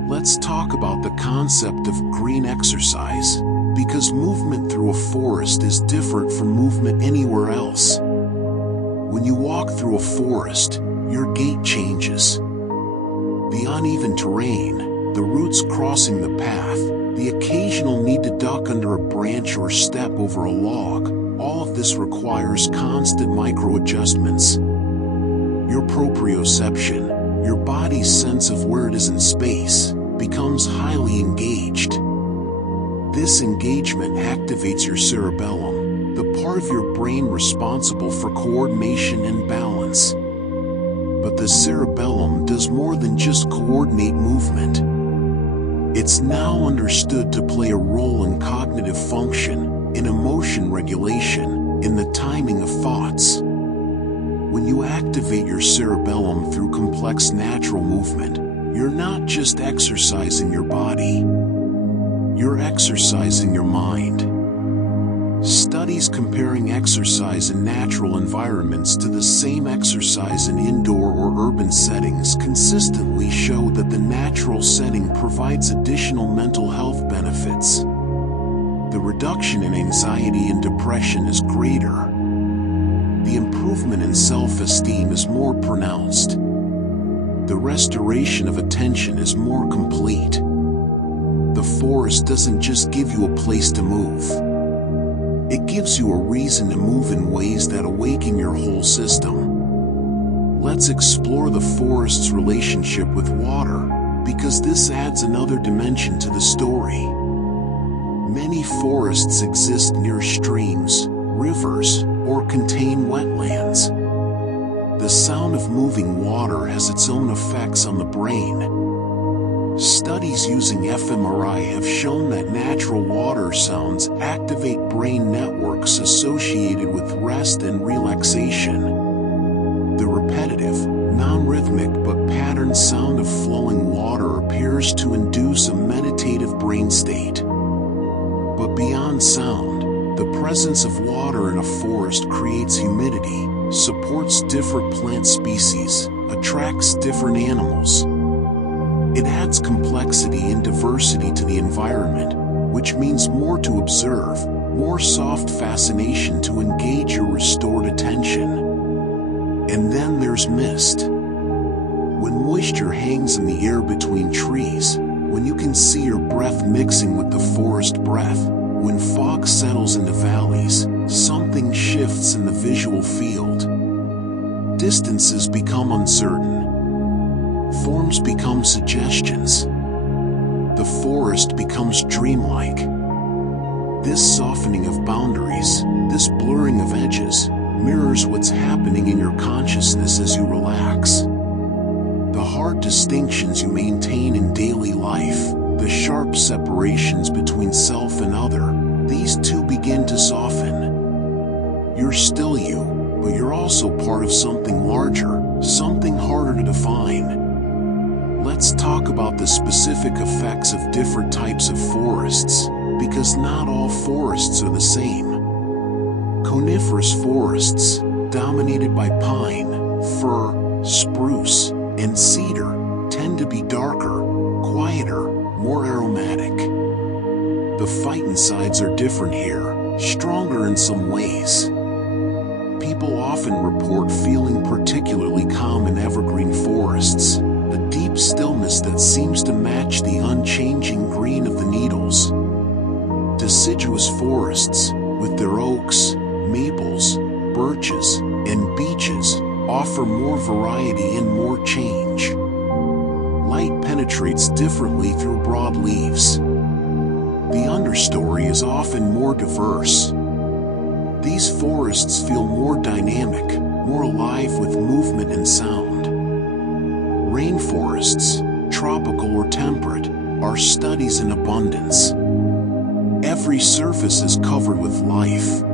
Let's talk about the concept of green exercise, because movement through a forest is different from movement anywhere else. When you walk through a forest, your gait changes. The uneven terrain, the roots crossing the path, the occasional need to duck under a branch or step over a log, all of this requires constant micro-adjustments. Your proprioception, your body's sense of where it is in space, becomes highly engaged. This engagement activates your cerebellum, the part of your brain responsible for coordination and balance. But the cerebellum does more than just coordinate movement. It's now understood to play a role in cognitive function, in emotion regulation, in the timing of thoughts. When you activate your cerebellum through complex natural movement, you're not just exercising your body. You're exercising your mind. Studies comparing exercise in natural environments to the same exercise in indoor or urban settings consistently show that the natural setting provides additional mental health benefits. The reduction in anxiety and depression is greater. The improvement in self-esteem is more pronounced. The restoration of attention is more complete. The forest doesn't just give you a place to move. It gives you a reason to move in ways that awaken your whole system. Let's explore the forest's relationship with water, because this adds another dimension to the story. Many forests exist near streams, rivers, or contain wetlands. The sound of moving water has its own effects on the brain. Studies using fMRI have shown that natural water sounds activate brain networks associated with rest and relaxation. The repetitive, non-rhythmic but patterned sound of flowing water appears to induce a meditative brain state. But beyond sound, the presence of water in a forest creates humidity, supports different plant species, attracts different animals. It adds complexity and diversity to the environment, which means more to observe, more soft fascination to engage your restored attention. And then there's mist. When moisture hangs in the air between trees, when you can see your breath mixing with the forest breath, when fog settles into valleys, something shifts in the visual field. Distances become uncertain. Forms become suggestions. The forest becomes dreamlike. This softening of boundaries, this blurring of edges, mirrors what's happening in your consciousness as you relax. The hard distinctions you maintain in daily life, the sharp separations between self and other, these two begin to soften. You're still you, but you're also part of something larger, something harder to define. Let's talk about the specific effects of different types of forests, because not all forests are the same. Coniferous forests, dominated by pine, fir, spruce, and cedar, tend to be darker, quieter, more aromatic. The phytoncides are different here, stronger in some ways. People often report feeling particularly calm in evergreen forests, a deep stillness that seems to match the unchanging green of the needles. Deciduous forests, with their oaks, maples, birches, and beeches, offer more variety and more change. Light penetrates differently through broad leaves. The understory is often more diverse. These forests feel more dynamic, more alive with movement and sound. Rainforests, tropical or temperate, are studies in abundance. Every surface is covered with life.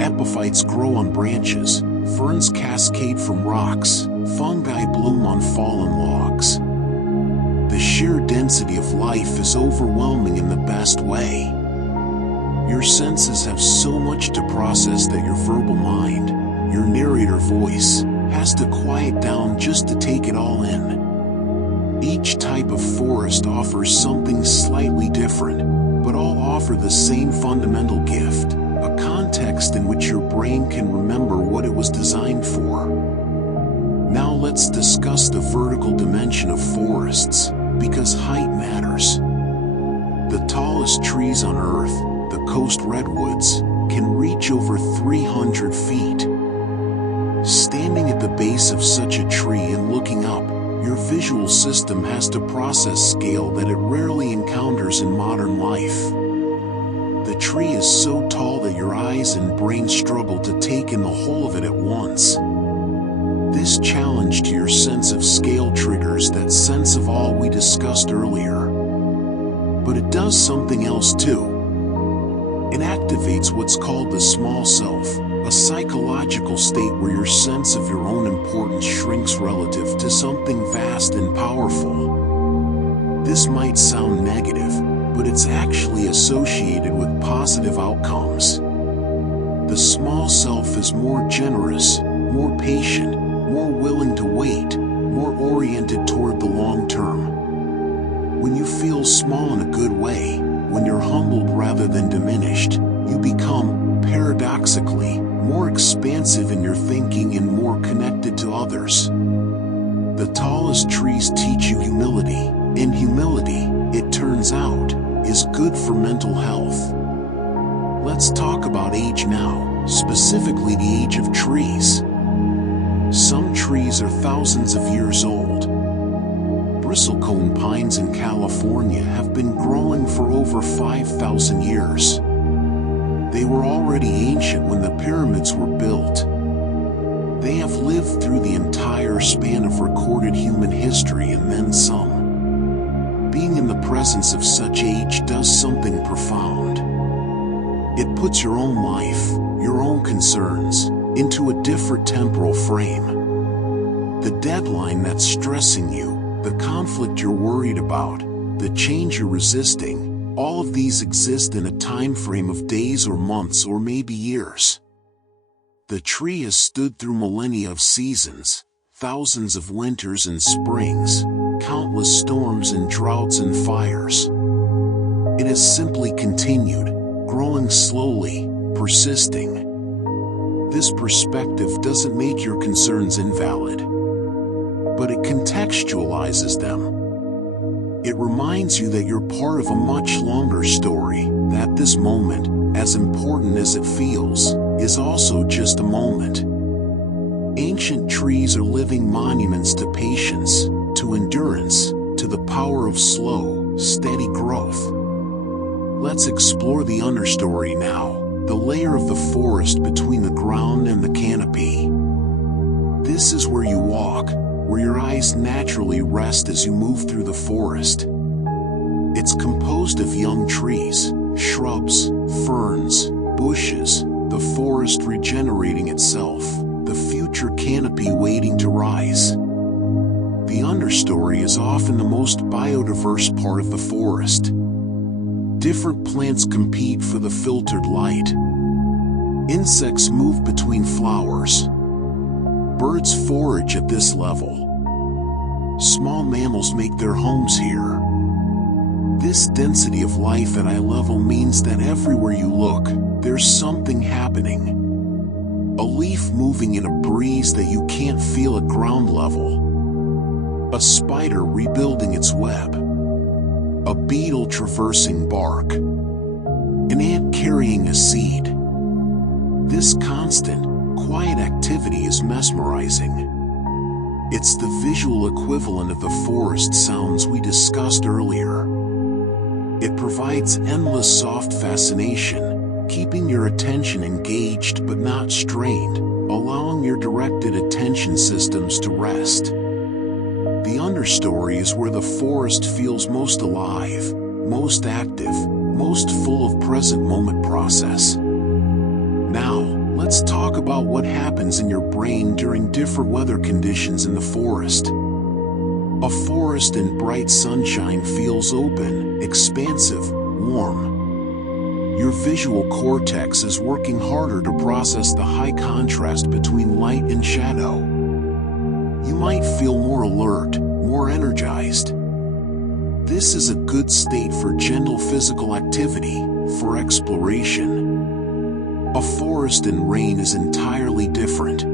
Epiphytes grow on branches, ferns cascade from rocks, fungi bloom on fallen logs. The sheer density of life is overwhelming in the best way. Your senses have so much to process that your verbal mind, your narrator voice, has to quiet down just to take it all in. Each type of forest offers something slightly different, but all offer the same fundamental gift, a context in which your brain can remember what it was designed for. Now let's discuss the vertical dimension of forests, because height matters. The tallest trees on Earth, the coast redwoods, can reach over 300 feet. Standing at the base of such a tree and looking up, your visual system has to process scale that it rarely encounters in modern life. The tree is so tall that your eyes and brain struggle to take in the whole of it at once. This challenge to your sense of scale triggers that sense of awe we discussed earlier. But it does something else too. It activates what's called the small self, a psychological state where your sense of your own importance shrinks relative to something vast and powerful. This might sound negative, but it's actually associated with positive outcomes. The small self is more generous, more patient, more willing to wait, more oriented toward the long term. When you feel small in a good way, when you're humbled rather than diminished, you become, paradoxically, more expansive in your thinking and more connected to others. The tallest trees teach you humility, and humility, it turns out, is good for mental health. Let's talk about age now, specifically the age of trees. Some trees are thousands of years old. Bristlecone pines in California have been growing for over 5,000 years. They were already ancient when the pyramids were built. They have lived through the entire span of recorded human history and then some. Being in the presence of such age does something profound. It puts your own life, your own concerns, into a different temporal frame. The deadline that's stressing you, the conflict you're worried about, the change you're resisting, all of these exist in a time frame of days or months or maybe years. The tree has stood through millennia of seasons, thousands of winters and springs, countless storms and droughts and fires. It has simply continued, growing slowly, persisting. This perspective doesn't make your concerns invalid, but it contextualizes them. It reminds you that you're part of a much longer story, that this moment, as important as it feels, is also just a moment. Ancient trees are living monuments to patience, to endurance, to the power of slow, steady growth. Let's explore the understory now, the layer of the forest between the ground and the canopy. This is where you walk, where your eyes naturally rest as you move through the forest. It's composed of young trees, shrubs, ferns, bushes, the forest regenerating itself, the future canopy waiting to rise. The understory is often the most biodiverse part of the forest. Different plants compete for the filtered light. Insects move between flowers. Birds forage at this level. Small mammals make their homes here. This density of life at eye level means that everywhere you look, there's something happening. A leaf moving in a breeze that you can't feel at ground level. A spider rebuilding its web. A beetle traversing bark. An ant carrying a seed. This constant, quiet activity is mesmerizing. It's the visual equivalent of the forest sounds we discussed earlier. It provides endless soft fascination, keeping your attention engaged but not strained, allowing your directed attention systems to rest. The understory is where the forest feels most alive, most active, most full of present moment process. Now, let's talk about what happens in your brain during different weather conditions in the forest. A forest in bright sunshine feels open, expansive, warm. Your visual cortex is working harder to process the high contrast between light and shadow. You might feel more alert, more energized. This is a good state for gentle physical activity, for exploration. A forest in rain is entirely different.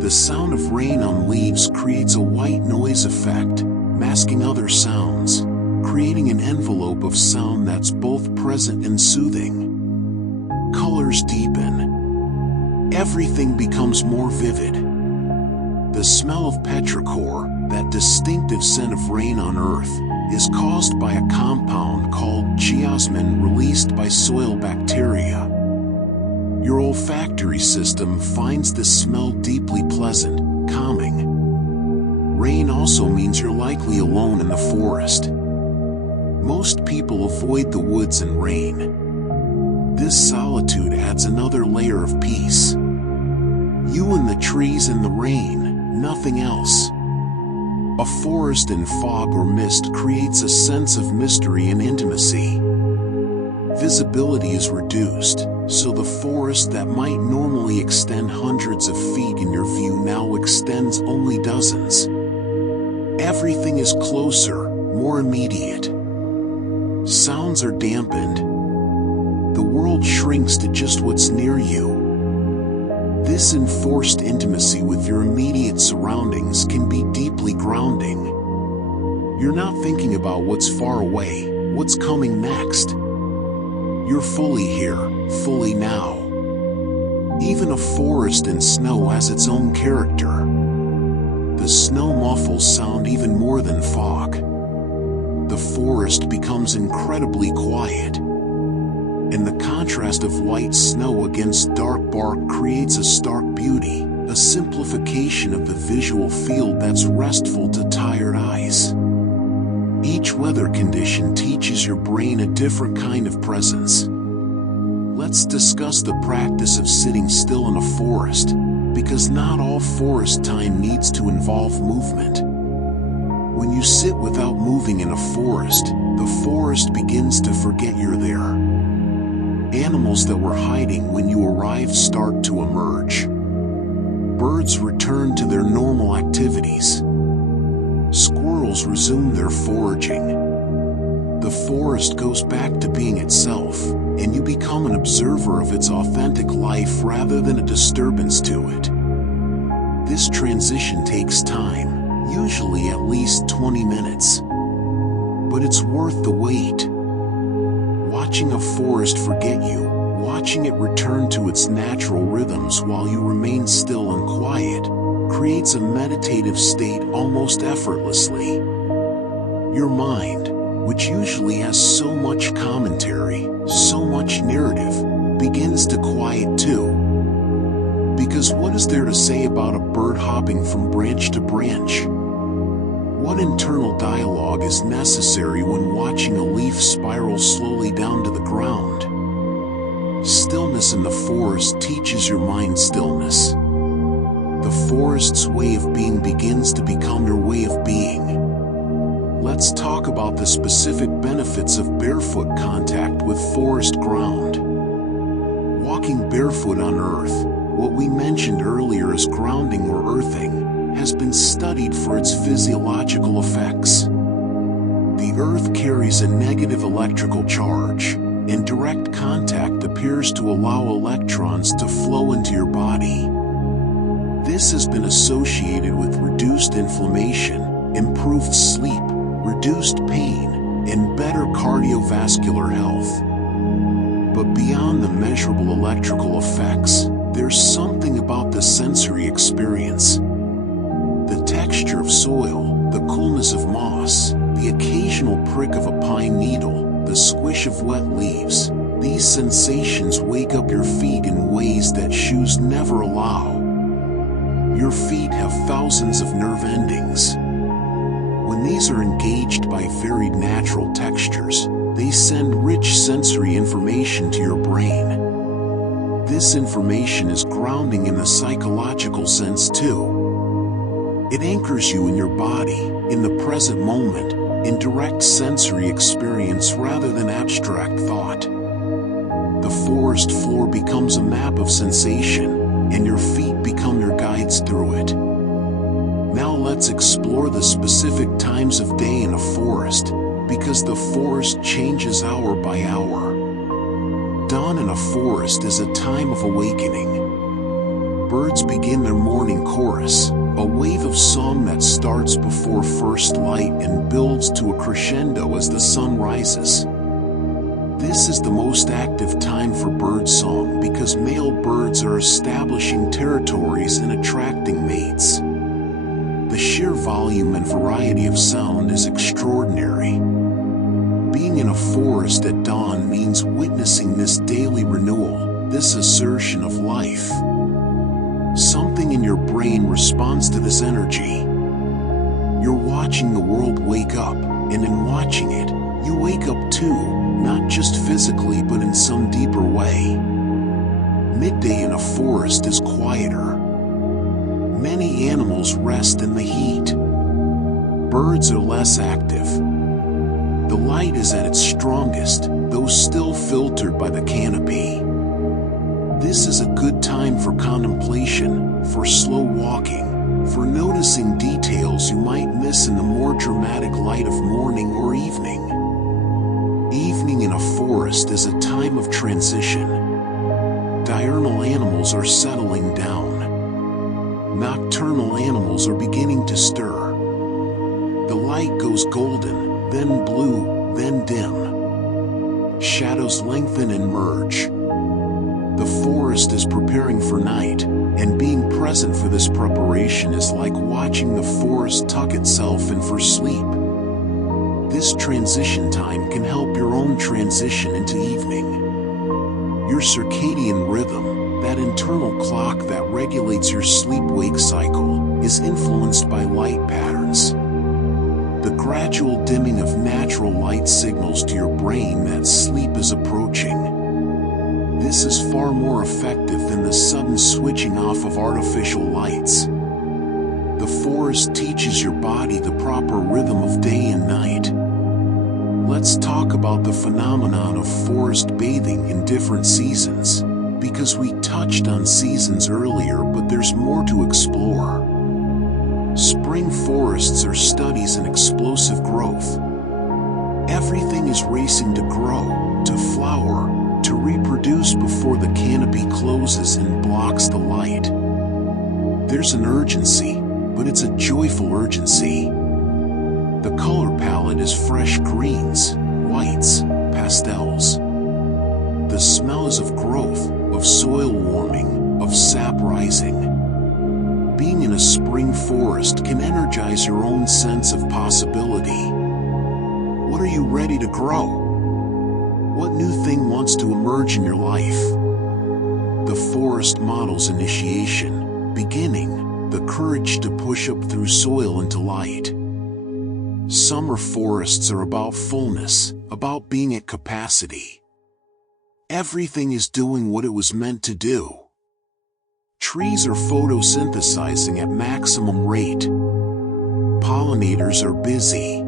The sound of rain on leaves creates a white noise effect, masking other sounds, creating an envelope of sound that's both present and soothing. Colors deepen. Everything becomes more vivid. The smell of petrichor, that distinctive scent of rain on earth, is caused by a compound called geosmin released by soil bacteria. Your olfactory system finds this smell deeply pleasant, calming. Rain also means you're likely alone in the forest. Most people avoid the woods in rain. This solitude adds another layer of peace. You and the trees and the rain, nothing else. A forest in fog or mist creates a sense of mystery and intimacy. Visibility is reduced, so the forest that might normally extend hundreds of feet in your view now extends only dozens. Everything is closer, more immediate. Sounds are dampened. The world shrinks to just what's near you. This enforced intimacy with your immediate surroundings can be deeply grounding. You're not thinking about what's far away, what's coming next. You're fully here, fully now. Even a forest in snow has its own character. The snow muffles sound even more than fog. The forest becomes incredibly quiet. And the contrast of light snow against dark bark creates a stark beauty, a simplification of the visual field that's restful to tired eyes. Each weather condition teaches your brain a different kind of presence. Let's discuss the practice of sitting still in a forest, because not all forest time needs to involve movement. When you sit without moving in a forest, the forest begins to forget you're there. Animals that were hiding when you arrived start to emerge. Birds return to their normal activities. Squirrels resume their foraging. The forest goes back to being itself, and you become an observer of its authentic life rather than a disturbance to it. This transition takes time, usually at least 20 minutes. but it's worth the wait. Watching a forest forget you, watching it return to its natural rhythms while you remain still and quiet, creates a meditative state almost effortlessly. Your mind, which usually has so much commentary, so much narrative, begins to quiet too. Because what is there to say about a bird hopping from branch to branch? What internal dialogue is necessary when watching a leaf spiral slowly down to the ground? Stillness in the forest teaches your mind stillness. The forest's way of being begins to become your way of being. Let's talk about the specific benefits of barefoot contact with forest ground. Walking barefoot on earth, what we mentioned earlier as grounding or earthing, has been studied for its physiological effects. The earth carries a negative electrical charge, and direct contact appears to allow electrons to flow into your body. This has been associated with reduced inflammation, improved sleep, reduced pain, and better cardiovascular health. But beyond the measurable electrical effects, there's something about the sensory experience. The texture of soil, the coolness of moss, the occasional prick of a pine needle, the squish of wet leaves, these sensations wake up your feet in ways that shoes never allow. Your feet have thousands of nerve endings. When these are engaged by varied natural textures, they send rich sensory information to your brain. This information is grounding in the psychological sense too. It anchors you in your body, in the present moment, in direct sensory experience rather than abstract thought. The forest floor becomes a map of sensation, and your feet become your guides through it. Now let's explore the specific times of day in a forest, because the forest changes hour by hour. Dawn in a forest is a time of awakening. Birds begin their morning chorus, a wave of song that starts before first light and builds to a crescendo as the sun rises. This is the most active time for bird song because male birds are establishing territories and attracting mates. The sheer volume and variety of sound is extraordinary. Being in a forest at dawn means witnessing this daily renewal, this assertion of life. Something in your brain responds to this energy. You're watching the world wake up, and in watching it, you wake up too, not just physically but in some deeper way. Midday in a forest is quieter. Many animals rest in the heat. Birds are less active. The light is at its strongest, though still filtered by the canopy. This is a good time for contemplation, for slow walking, for noticing details you might miss in the more dramatic light of morning or evening. Evening in a forest is a time of transition. Diurnal animals are settling down. Nocturnal animals are beginning to stir. The light goes golden, then blue, then dim. Shadows lengthen and merge. The forest is preparing for night, and being present for this preparation is like watching the forest tuck itself in for sleep. This transition time can help your own transition into evening. Your circadian rhythm, that internal clock that regulates your sleep-wake cycle, is influenced by light patterns. The gradual dimming of natural light signals to your brain that sleep is approaching. This is far more effective than the sudden switching off of artificial lights. The forest teaches your body the proper rhythm of day and night. Let's talk about the phenomenon of forest bathing in different seasons, because we touched on seasons earlier, but there's more to explore. Spring forests are studies in explosive growth. Everything is racing to grow, to flower, to reproduce before the canopy closes and blocks the light. There's an urgency, but it's a joyful urgency. The color palette is fresh greens, whites, pastels. The smell is of growth, of soil warming, of sap rising. Being in a spring forest can energize your own sense of possibility. What are you ready to grow? What new thing wants to emerge in your life? The forest models initiation, beginning, the courage to push up through soil into light. Summer forests are about fullness, about being at capacity. Everything is doing what it was meant to do. Trees are photosynthesizing at maximum rate. Pollinators are busy.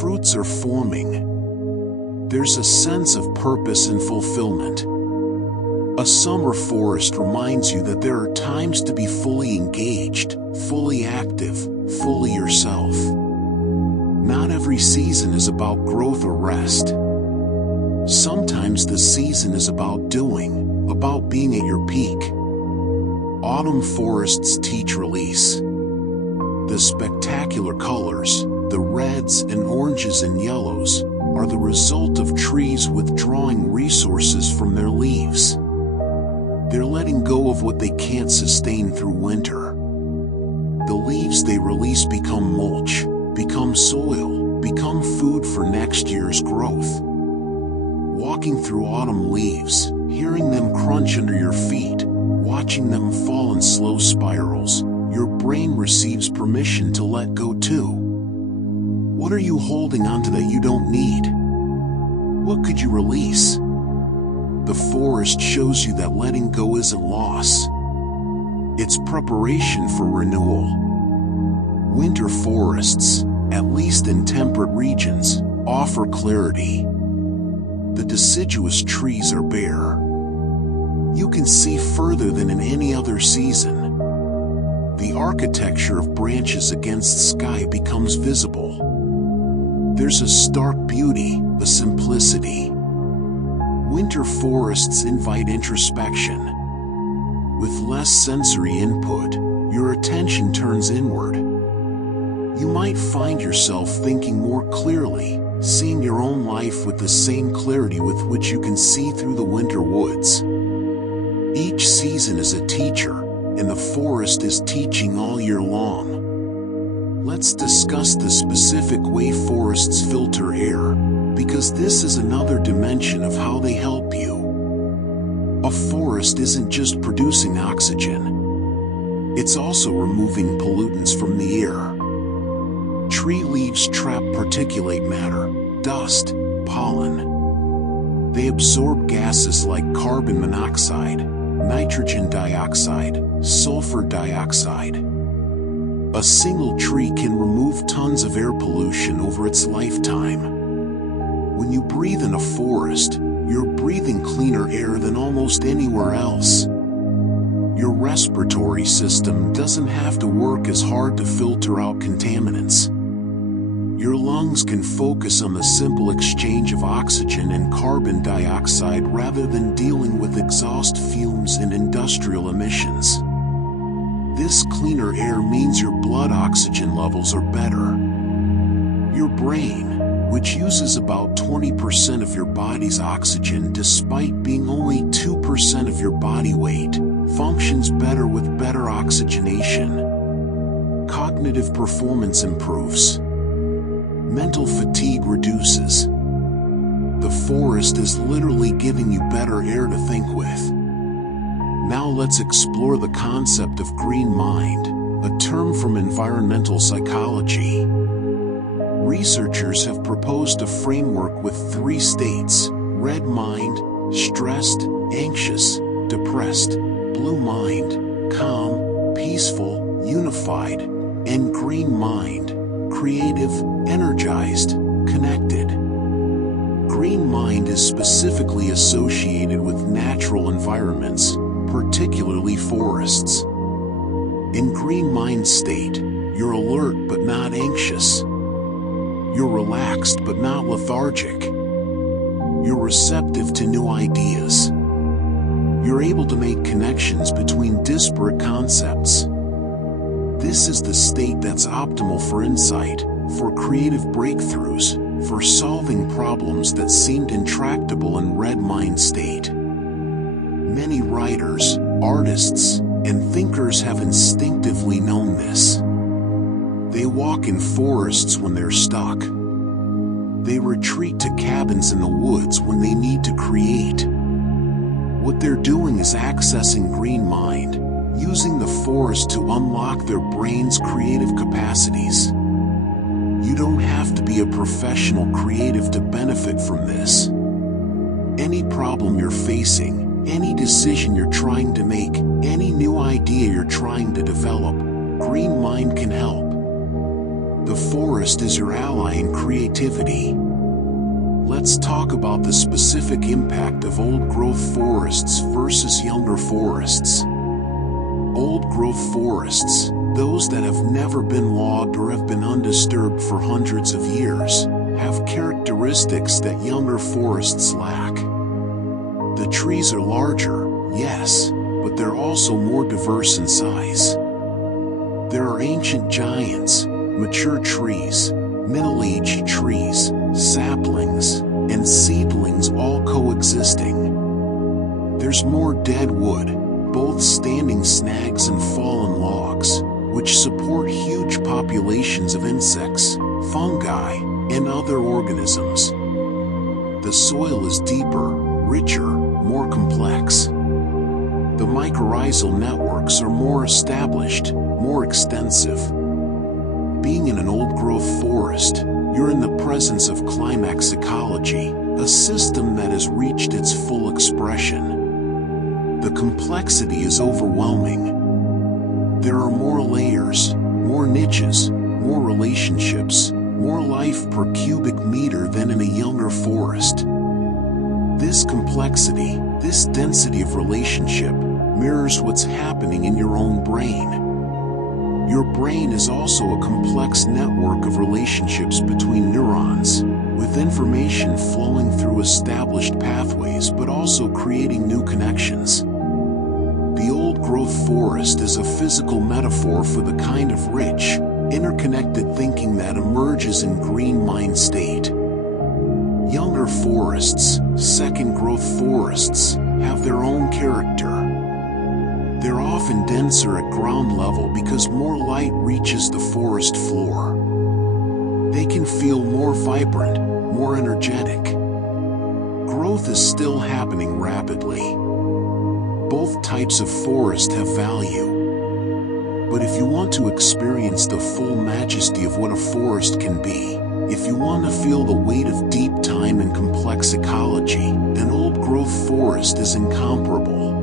Fruits are forming. There's a sense of purpose and fulfillment. A summer forest reminds you that there are times to be fully engaged, fully active, fully yourself. Not every season is about growth or rest. Sometimes the season is about doing, about being at your peak. Autumn forests teach release. The spectacular colors, the reds and oranges and yellows, are the result of trees withdrawing resources from their leaves. They're letting go of what they can't sustain through winter. The leaves they release become mulch, become soil, become food for next year's growth. Walking through autumn leaves, hearing them crunch under your feet, watching them fall in slow spirals, your brain receives permission to let go too. What are you holding onto that you don't need? What could you release? The forest shows you that letting go isn't loss. It's preparation for renewal. Winter forests, at least in temperate regions, offer clarity. The deciduous trees are bare. You can see further than in any other season. The architecture of branches against sky becomes visible. There's a stark beauty, a simplicity. Winter forests invite introspection. With less sensory input, your attention turns inward. You might find yourself thinking more clearly, seeing your own life with the same clarity with which you can see through the winter woods. Each season is a teacher, and the forest is teaching all year long. Let's discuss the specific way forests filter air, because this is another dimension of how they help you. A forest isn't just producing oxygen. It's also removing pollutants from the air. Tree leaves trap particulate matter, dust, pollen. They absorb gases like carbon monoxide, nitrogen dioxide, sulfur dioxide. A single tree can remove tons of air pollution over its lifetime. When you breathe in a forest, you're breathing cleaner air than almost anywhere else. Your respiratory system doesn't have to work as hard to filter out contaminants. Your lungs can focus on the simple exchange of oxygen and carbon dioxide rather than dealing with exhaust fumes and industrial emissions. This cleaner air means your blood oxygen levels are better. Your brain, which uses about 20% of your body's oxygen despite being only 2% of your body weight, functions better with better oxygenation. Cognitive performance improves. Mental fatigue reduces. The forest is literally giving you better air to think with. Now let's explore the concept of green mind, a term from environmental psychology. Researchers have proposed a framework with 3 states: red mind, stressed, anxious, depressed; blue mind, calm, peaceful, unified; and green mind, creative, energized, connected. Green mind is specifically associated with natural environments, particularly forests. In green mind state, you're alert but not anxious. You're relaxed but not lethargic. You're receptive to new ideas. You're able to make connections between disparate concepts. This is the state that's optimal for insight, for creative breakthroughs, for solving problems that seemed intractable in red mind state. Many writers, artists, and thinkers have instinctively known this. They walk in forests when they're stuck. They retreat to cabins in the woods when they need to create. What they're doing is accessing green mind, using the forest to unlock their brain's creative capacities. You don't have to be a professional creative to benefit from this. Any problem you're facing, any decision you're trying to make, any new idea you're trying to develop, green mind can help. The forest is your ally in creativity. Let's talk about the specific impact of old-growth forests versus younger forests. Old-growth forests, those that have never been logged or have been undisturbed for hundreds of years, have characteristics that younger forests lack. The trees are larger, yes, but they're also more diverse in size. There are ancient giants, mature trees, middle-aged trees, saplings, and seedlings all coexisting. There's more dead wood, both standing snags and fallen logs, which support huge populations of insects, fungi, and other organisms. The soil is deeper, richer, more complex. The mycorrhizal networks are more established, more extensive. Being in an old-growth forest, you're in the presence of climax ecology, a system that has reached its full expression. The complexity is overwhelming. There are more layers, more niches, more relationships, more life per cubic meter than in a younger forest. This complexity, this density of relationship, mirrors what's happening in your own brain. Your brain is also a complex network of relationships between neurons, with information flowing through established pathways but also creating new connections. The old-growth forest is a physical metaphor for the kind of rich, interconnected thinking that emerges in green mind state. Younger forests, second-growth forests, have their own character. They're often denser at ground level because more light reaches the forest floor. They can feel more vibrant, more energetic. Growth is still happening rapidly. Both types of forest have value. But if you want to experience the full majesty of what a forest can be, if you want to feel the weight of deep time and complex ecology, then old-growth forest is incomparable.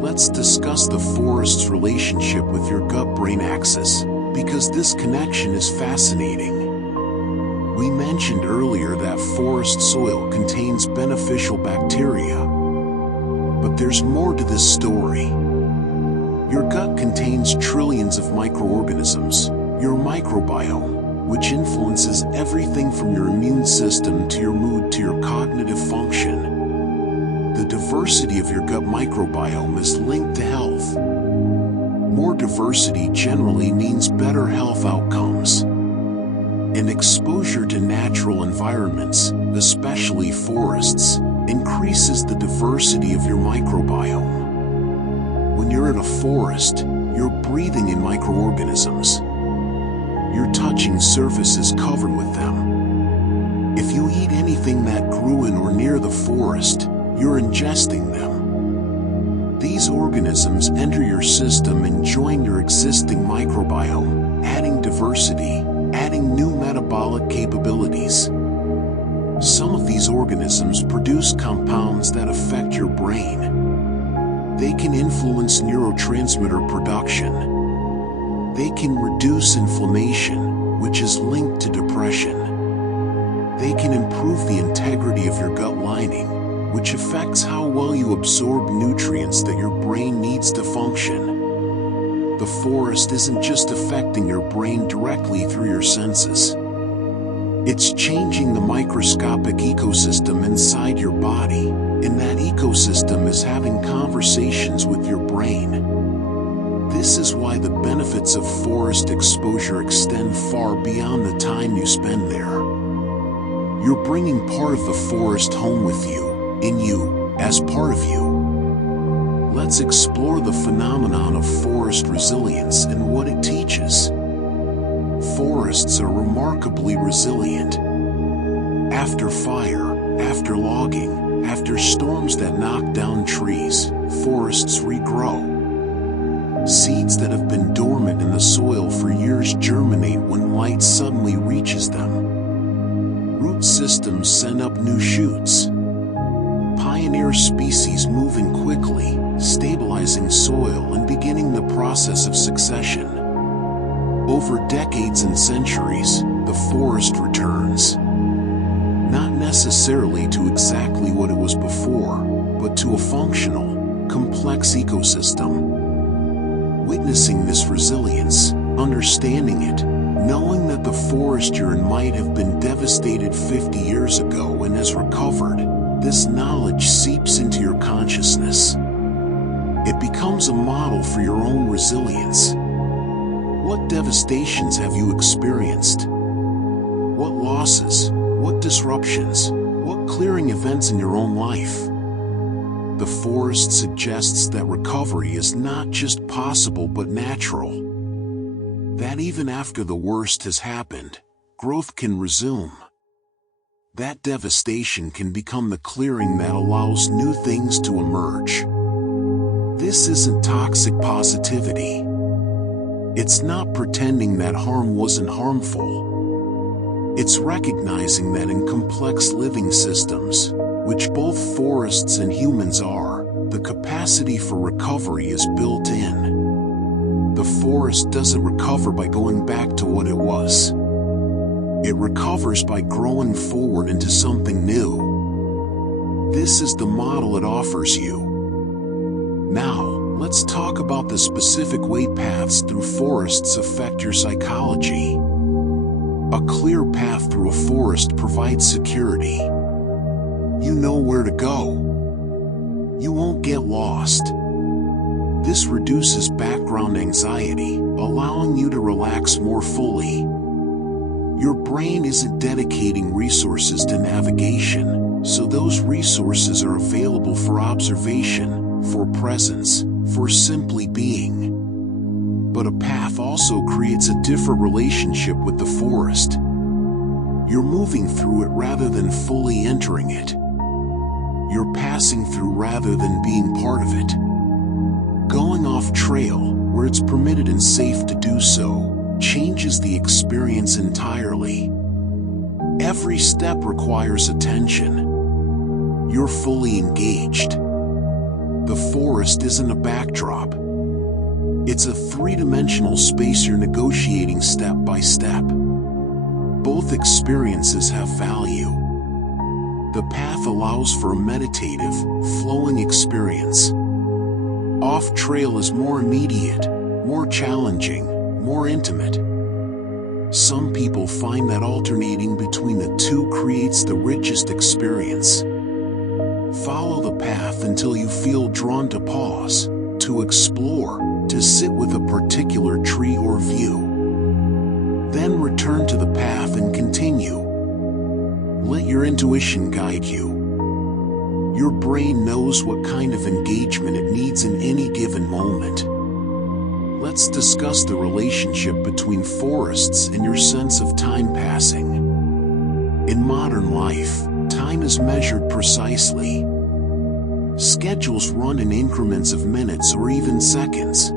Let's discuss the forest's relationship with your gut-brain axis, because this connection is fascinating. We mentioned earlier that forest soil contains beneficial bacteria. But there's more to this story. Your gut contains trillions of microorganisms, your microbiome, which influences everything from your immune system to your mood to your cognitive function. The diversity of your gut microbiome is linked to health. More diversity generally means better health outcomes. And exposure to natural environments, especially forests, increases the diversity of your microbiome. When you're in a forest, you're breathing in microorganisms. You're touching surfaces covered with them. If you eat anything that grew in or near the forest, you're ingesting them. These organisms enter your system and join your existing microbiome, adding diversity, adding new metabolic capabilities. Some of these organisms produce compounds that affect your brain. They can influence neurotransmitter production. They can reduce inflammation, which is linked to depression. They can improve the integrity of your gut lining, which affects how well you absorb nutrients that your brain needs to function. The forest isn't just affecting your brain directly through your senses. It's changing the microscopic ecosystem inside your body, and that ecosystem is having conversations with your brain. This is why the benefits of forest exposure extend far beyond the time you spend there. You're bringing part of the forest home with you, in you, as part of you. Let's explore the phenomenon of forest resilience and what it teaches. Forests are remarkably resilient. After fire, after logging, after storms that knock down trees, forests regrow. Seeds that have been dormant in the soil for years germinate when light suddenly reaches them. Root systems send up new shoots. Pioneer species moving quickly, stabilizing soil and beginning the process of succession. Over decades and centuries, the forest returns. Not necessarily to exactly what it was before, but to a functional, complex ecosystem. Witnessing this resilience, understanding it, knowing that the forest you're in might have been devastated 50 years ago and has recovered, this knowledge seeps into your consciousness. It becomes a model for your own resilience. What devastations have you experienced? What losses? What disruptions? What clearing events in your own life? The forest suggests that recovery is not just possible but natural. That even after the worst has happened, growth can resume. That devastation can become the clearing that allows new things to emerge. This isn't toxic positivity. It's not pretending that harm wasn't harmful. It's recognizing that in complex living systems, which both forests and humans are, the capacity for recovery is built in. The forest doesn't recover by going back to what it was. It recovers by growing forward into something new. This is the model it offers you. Now, let's talk about the specific way paths through forests affect your psychology. A clear path through a forest provides security. You know where to go. You won't get lost. This reduces background anxiety, allowing you to relax more fully. Your brain isn't dedicating resources to navigation, so those resources are available for observation, for presence, for simply being. But a path also creates a different relationship with the forest. You're moving through it rather than fully entering it. You're passing through rather than being part of it. Going off trail, where it's permitted and safe to do so, changes the experience entirely. Every step requires attention. You're fully engaged. The forest isn't a backdrop. It's a three-dimensional space you're negotiating step by step. Both experiences have value. The path allows for a meditative, flowing experience. Off-trail is more immediate, more challenging, more intimate. Some people find that alternating between the two creates the richest experience. Follow the path until you feel drawn to pause, to explore, to sit with a particular tree or view. Then return to the path and continue. Let your intuition guide you. Your brain knows what kind of engagement it needs in any given moment. Let's discuss the relationship between forests and your sense of time passing. In modern life, time is measured precisely. Schedules run in increments of minutes or even seconds.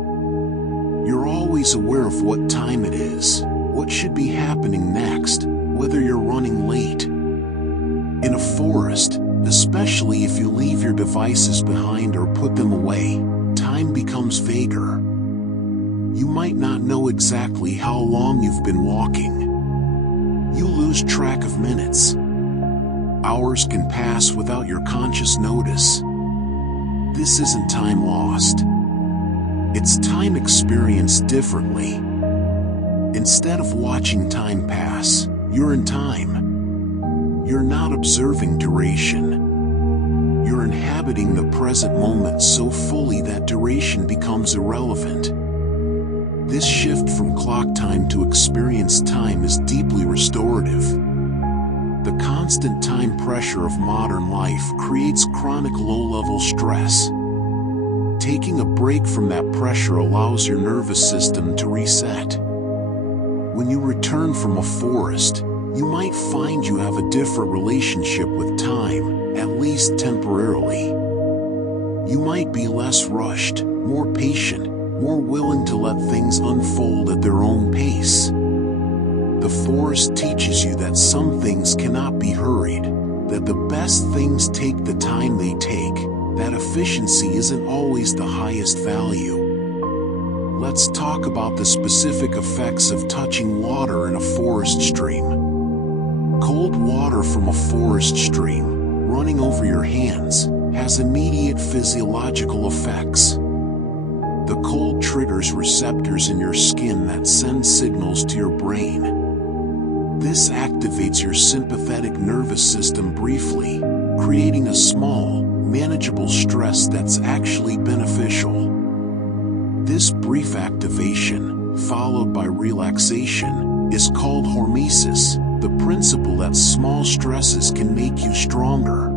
You're always aware of what time it is, what should be happening next, whether you're running late. In a forest, especially if you leave your devices behind or put them away, time becomes vaguer. You might not know exactly how long you've been walking. You lose track of minutes. Hours can pass without your conscious notice. This isn't time lost. It's time experienced differently. Instead of watching time pass, you're in time. You're not observing duration. You're inhabiting the present moment so fully that duration becomes irrelevant. This shift from clock time to experience time is deeply restorative. The constant time pressure of modern life creates chronic low-level stress. Taking a break from that pressure allows your nervous system to reset. When you return from a forest, you might find you have a different relationship with time, at least temporarily. You might be less rushed, more patient, more willing to let things unfold at their own pace. The forest teaches you that some things cannot be hurried, that the best things take the time they take, that efficiency isn't always the highest value. Let's talk about the specific effects of touching water in a forest stream. Cold water from a forest stream, running over your hands, has immediate physiological effects. The cold triggers receptors in your skin that send signals to your brain. This activates your sympathetic nervous system briefly, creating a small, manageable stress that's actually beneficial. This brief activation, followed by relaxation, is called hormesis, the principle that small stresses can make you stronger.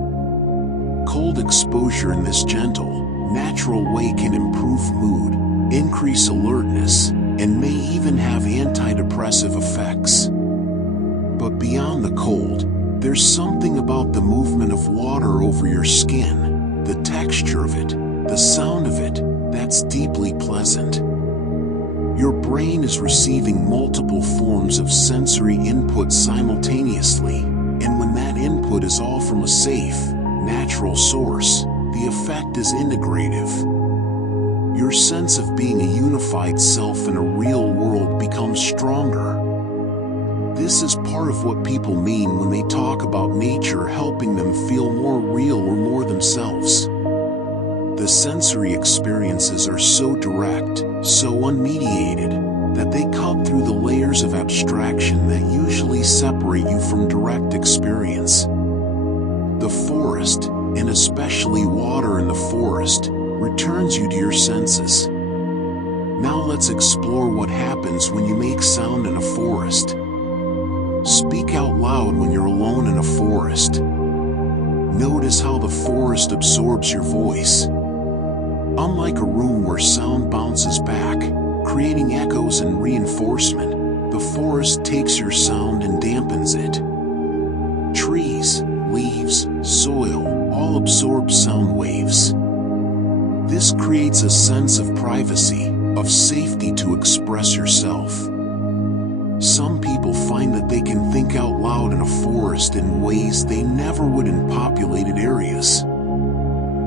Cold exposure in this gentle, natural way can improve mood, increase alertness, and may even have antidepressive effects. But beyond the cold, there's something about the movement of water over your skin, the texture of it, the sound of it, that's deeply pleasant. Your brain is receiving multiple forms of sensory input simultaneously, and when that input is all from a safe, natural source, the effect is integrative. Your sense of being a unified self in a real world becomes stronger. This is part of what people mean when they talk about nature helping them feel more real or more themselves. The sensory experiences are so direct, so unmediated, that they cut through the layers of abstraction that usually separate you from direct experience. The forest, and especially water in the forest, returns you to your senses. Now let's explore what happens when you make sound in a forest. Speak out loud when you're alone in a forest. Notice how the forest absorbs your voice. Unlike a room where sound bounces back, creating echoes and reinforcement, the forest takes your sound and dampens it. Trees, leaves, soil, all absorb sound waves. This creates a sense of privacy, of safety to express yourself. Some people find that they can think out loud in a forest in ways they never would in populated areas.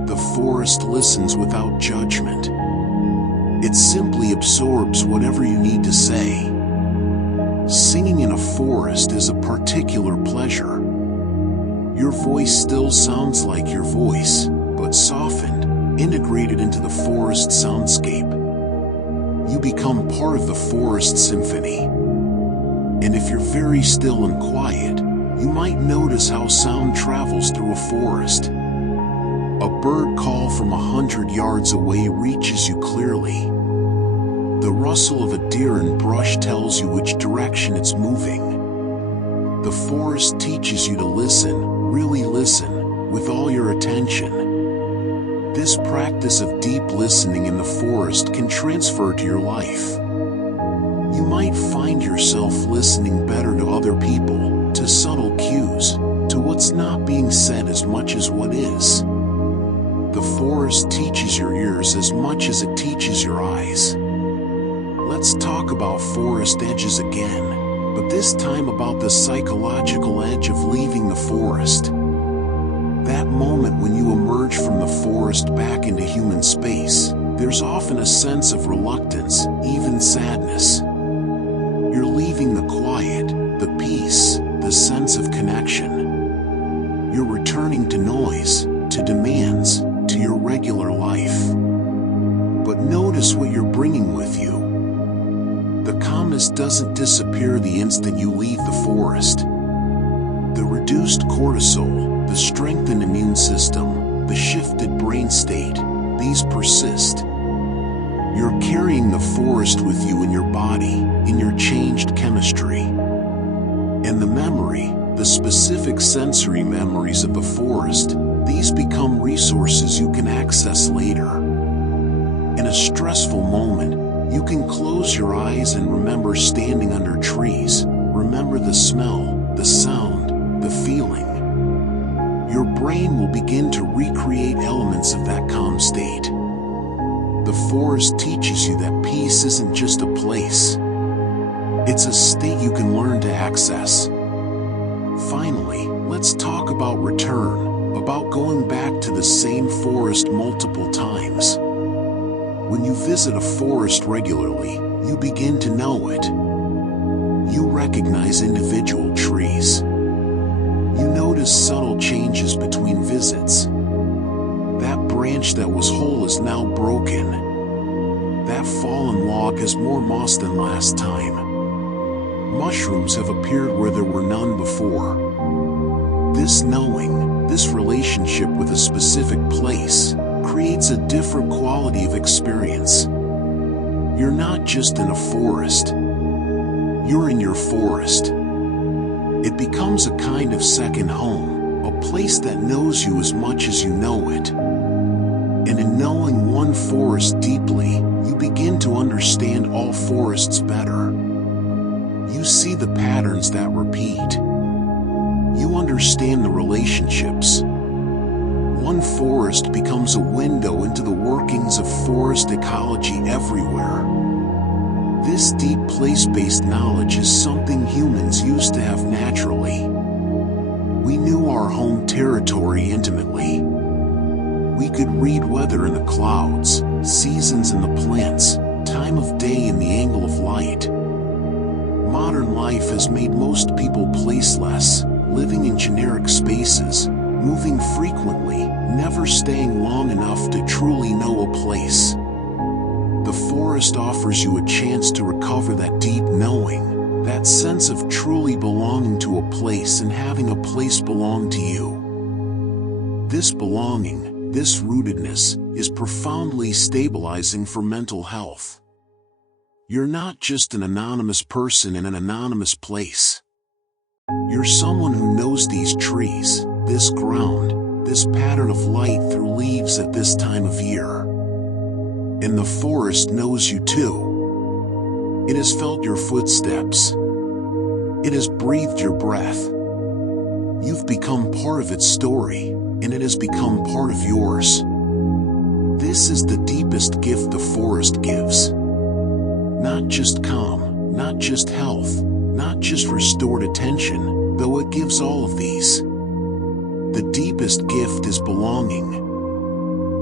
The forest listens without judgment. It simply absorbs whatever you need to say. Singing in a forest is a particular pleasure. Your voice still sounds like your voice, but softened, integrated into the forest soundscape. You become part of the forest symphony. And if you're very still and quiet, you might notice how sound travels through a forest. A bird call from 100 yards away reaches you clearly. The rustle of a deer in brush tells you which direction it's moving. The forest teaches you to listen, really listen, with all your attention. This practice of deep listening in the forest can transfer to your life. You might find yourself listening better to other people, to subtle cues, to what's not being said as much as what is. The forest teaches your ears as much as it teaches your eyes. Let's talk about forest edges again, but this time about the psychological edge of leaving the forest. That moment when you emerge from the forest back into human space, there's often a sense of reluctance, even sadness. You're leaving the quiet, the peace, the sense of connection. You're returning to noise, to demands, to your regular life. But notice what you're bringing with you. The calmness doesn't disappear the instant you leave the forest. The reduced cortisol, the strengthened immune system, the shifted brain state, these persist. You're carrying the forest with you in your body, in your changed chemistry. And the memory, the specific sensory memories of the forest, these become resources you can access later. In a stressful moment, you can close your eyes and remember standing under trees, remember the smell, the sound, the feeling. Your brain will begin to recreate elements of that calm state. The forest teaches you that peace isn't just a place. It's a state you can learn to access. Finally, let's talk about return, about going back to the same forest multiple times. When you visit a forest regularly, you begin to know it. You recognize individual trees. You notice subtle changes between visits. That branch that was whole is now broken. That fallen log has more moss than last time. Mushrooms have appeared where there were none before. This knowing, this relationship with a specific place, creates a different quality of experience. You're not just in a forest. You're in your forest. It becomes a kind of second home, a place that knows you as much as you know it. And in knowing one forest deeply, you begin to understand all forests better. You see the patterns that repeat. You understand the relationships. One forest becomes a window into the workings of forest ecology everywhere. This deep place-based knowledge is something humans used to have naturally. We knew our home territory intimately. We could read weather in the clouds, seasons in the plants, time of day and the angle of light. Modern life has made most people placeless, living in generic spaces, moving frequently, never staying long enough to truly know a place. The forest offers you a chance to recover that deep knowing, that sense of truly belonging to a place and having a place belong to you. This belonging, this rootedness, is profoundly stabilizing for mental health. You're not just an anonymous person in an anonymous place. You're someone who knows these trees, this ground, this pattern of light through leaves at this time of year. And the forest knows you too. It has felt your footsteps. It has breathed your breath. You've become part of its story, and it has become part of yours. This is the deepest gift the forest gives. Not just calm, not just health, not just restored attention, though it gives all of these. The deepest gift is belonging.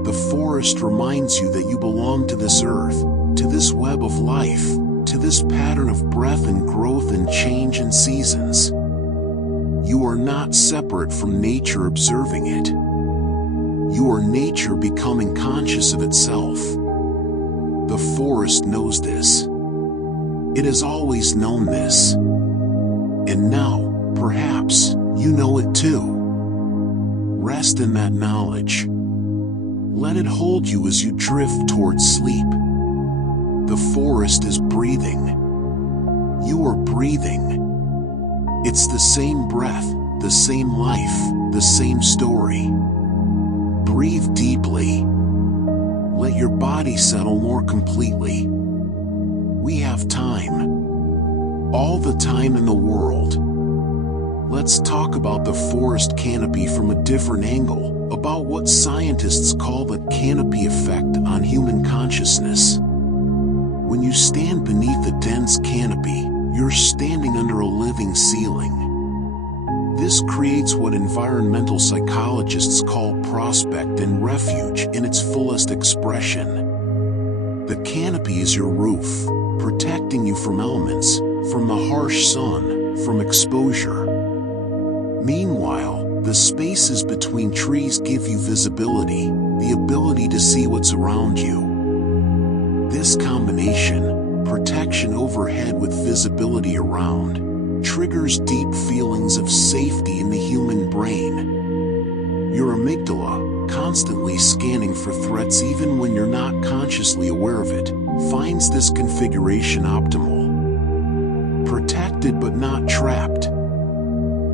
The forest reminds you that you belong to this earth, to this web of life, to this pattern of breath and growth and change and seasons. You are not separate from nature observing it. You are nature becoming conscious of itself. The forest knows this. It has always known this. And now, perhaps, you know it too. Rest in that knowledge. Let it hold you as you drift towards sleep. The forest is breathing. You are breathing. It's the same breath, the same life, the same story. Breathe deeply. Let your body settle more completely. We have time. All the time in the world. Let's talk about the forest canopy from a different angle, about what scientists call the canopy effect on human consciousness. When you stand beneath a dense canopy, you're standing under a living ceiling. This creates what environmental psychologists call prospect and refuge in its fullest expression. The canopy is your roof, protecting you from elements, from the harsh sun, from exposure. Meanwhile, the spaces between trees give you visibility, the ability to see what's around you. This combination, protection overhead with visibility around, triggers deep feelings of safety in the human brain. Your amygdala, constantly scanning for threats even when you're not conscious consciously aware of it, finds this configuration optimal. Protected but not trapped.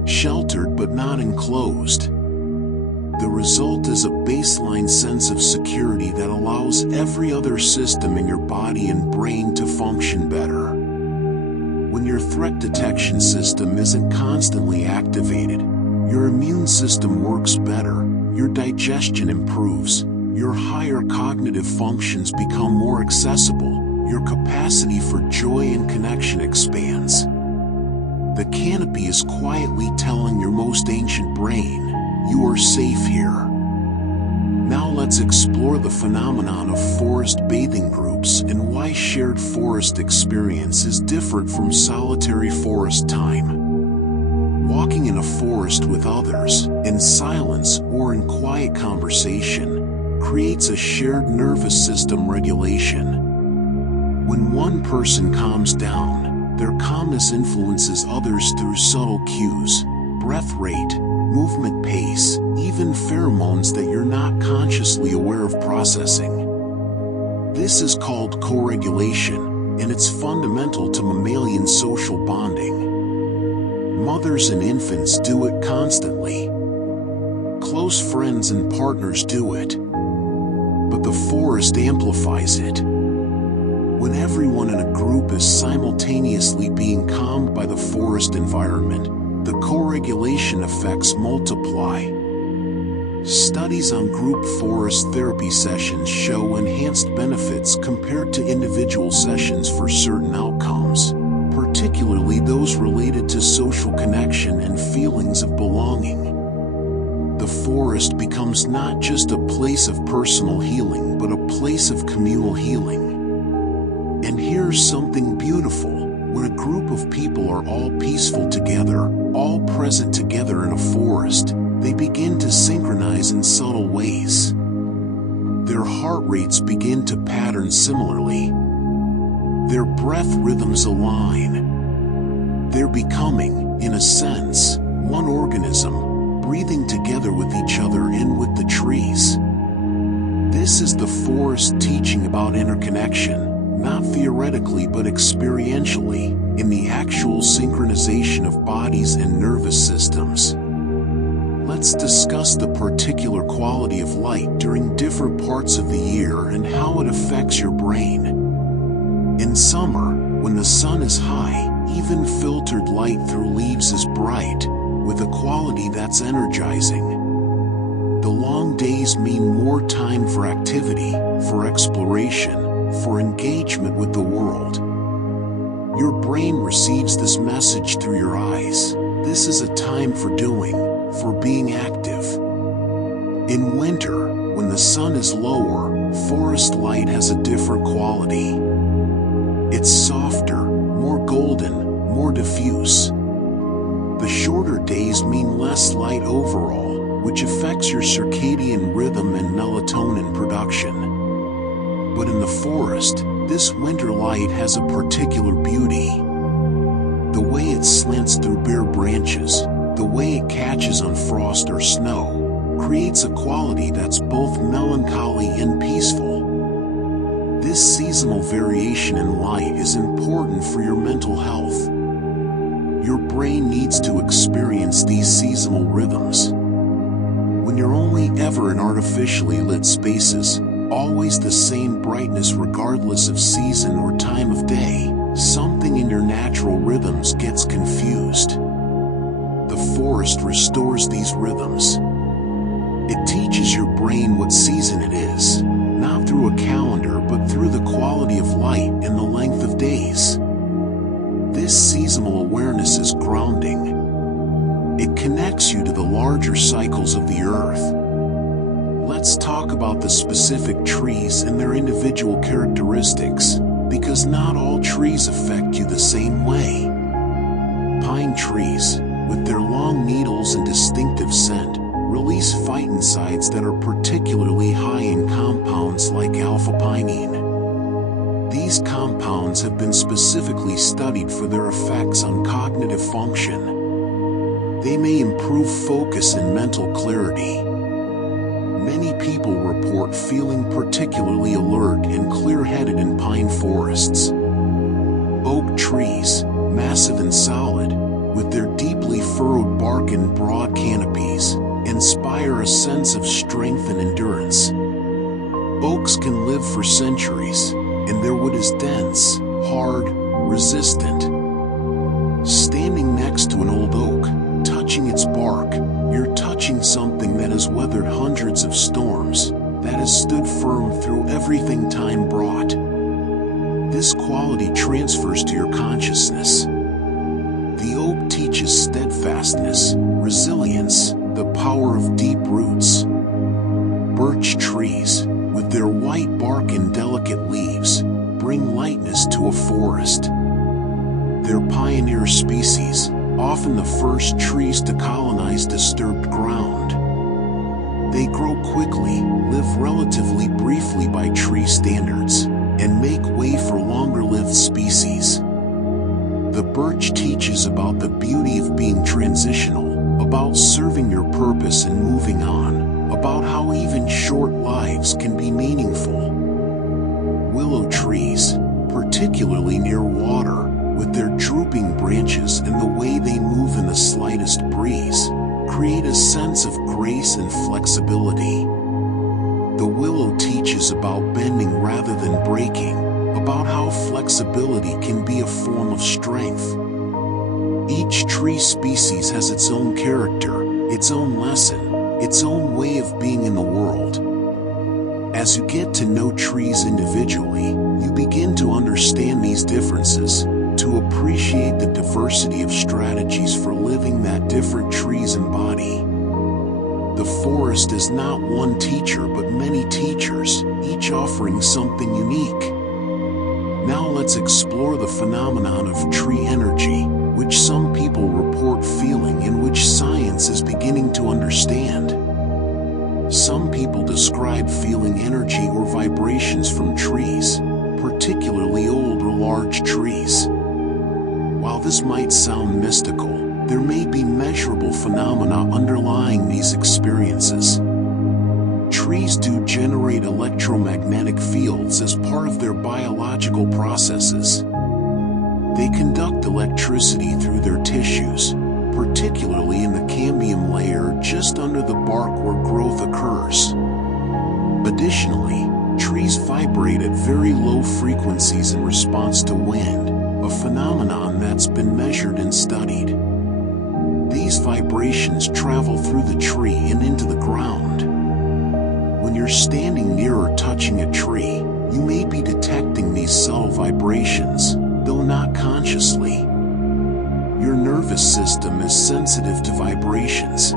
Sheltered but not enclosed. The result is a baseline sense of security that allows every other system in your body and brain to function better. When your threat detection system isn't constantly activated, your immune system works better, your digestion improves, your higher cognitive functions become more accessible, your capacity for joy and connection expands. The canopy is quietly telling your most ancient brain, you are safe here. Now let's explore the phenomenon of forest bathing groups and why shared forest experience is different from solitary forest time. Walking in a forest with others, in silence or in quiet conversation, creates a shared nervous system regulation. When one person calms down, their calmness influences others through subtle cues, breath rate, movement pace, even pheromones that you're not consciously aware of processing. This is called co-regulation, and it's fundamental to mammalian social bonding. Mothers and infants do it constantly. Close friends and partners do it. But the forest amplifies it. When everyone in a group is simultaneously being calmed by the forest environment, the co-regulation effects multiply. Studies on group forest therapy sessions show enhanced benefits compared to individual sessions for certain outcomes, particularly those related to social connection and feelings of belonging. The forest becomes not just a place of personal healing but a place of communal healing. And here's something beautiful. When a group of people are all peaceful together, all present together in a forest, they begin to synchronize in subtle ways. Their heart rates begin to pattern similarly. Their breath rhythms align. They're becoming, in a sense, one organism, breathing together with each other and with the trees. This is the forest teaching about interconnection. Not theoretically but experientially, in the actual synchronization of bodies and nervous systems. Let's discuss the particular quality of light during different parts of the year and how it affects your brain. In summer, when the sun is high, even filtered light through leaves is bright, with a quality that's energizing. The long days mean more time for activity, for exploration, for engagement with the world. Your brain receives this message through your eyes. This is a time for doing, for being active. In winter, when the sun is lower, forest light has a different quality. It's softer, more golden, more diffuse. The shorter days mean less light overall, which affects your circadian rhythm and melatonin production. But in the forest, this winter light has a particular beauty. The way it slants through bare branches, the way it catches on frost or snow, creates a quality that's both melancholy and peaceful. This seasonal variation in light is important for your mental health. Your brain needs to experience these seasonal rhythms. When you're only ever in artificially lit spaces, always the same brightness regardless of season or time of day, something in your natural rhythms gets confused. The forest restores these rhythms. It teaches your brain what season it is, not through a calendar but through the quality of light and the length of days. This seasonal awareness is grounding. It connects you to the larger cycles of the earth. Let's talk about the specific trees and their individual characteristics, because not all trees affect you the same way. Pine trees, with their long needles and distinctive scent, release phytoncides that are particularly high in compounds like alpha-pinene. These compounds have been specifically studied for their effects on cognitive function. They may improve focus and mental clarity. Many people report feeling particularly alert and clear-headed in pine forests. Oak trees, massive and solid, with their deeply furrowed bark and broad canopies, inspire a sense of strength and endurance. Oaks can live for centuries, and their wood is dense, hard, resistant. Standing next to an old oak, touching its bark, you're touching something that has weathered hundreds of storms, that has stood firm through everything time brought. This quality transfers to your consciousness. The oak teaches steadfastness, resilience, the power of deep roots. Birch trees, with their white bark and delicate leaves, bring lightness to a forest. They're pioneer species, often the first trees to colonize disturbed ground. They grow quickly, live relatively briefly by tree standards, and make way for longer-lived species. The birch teaches about the beauty of being transitional, about serving your purpose and moving on, about how even short lives can be meaningful. Willow trees, particularly near water, with their drooping branches and the way they move in the slightest breeze, create a sense of grace and flexibility. The willow teaches about bending rather than breaking, about how flexibility can be a form of strength. Each tree species has its own character, its own lesson, its own way of being in the world. As you get to know trees individually, you begin to understand these differences, to appreciate the diversity of strategies for living that different trees embody. The forest is not one teacher but many teachers, each offering something unique. Now let's explore the phenomenon of tree energy, which some people report feeling and which science is beginning to understand. Some people describe feeling energy or vibrations from trees, particularly old or large trees. While this might sound mystical, there may be measurable phenomena underlying these experiences. Trees do generate electromagnetic fields as part of their biological processes. They conduct electricity through their tissues, particularly in the cambium layer just under the bark where growth occurs. Additionally, trees vibrate at very low frequencies in response to wind, a phenomenon that's been measured and studied. These vibrations travel through the tree and into the ground. When you're standing near or touching a tree, you may be detecting these subtle vibrations, though not consciously. Your nervous system is sensitive to vibrations.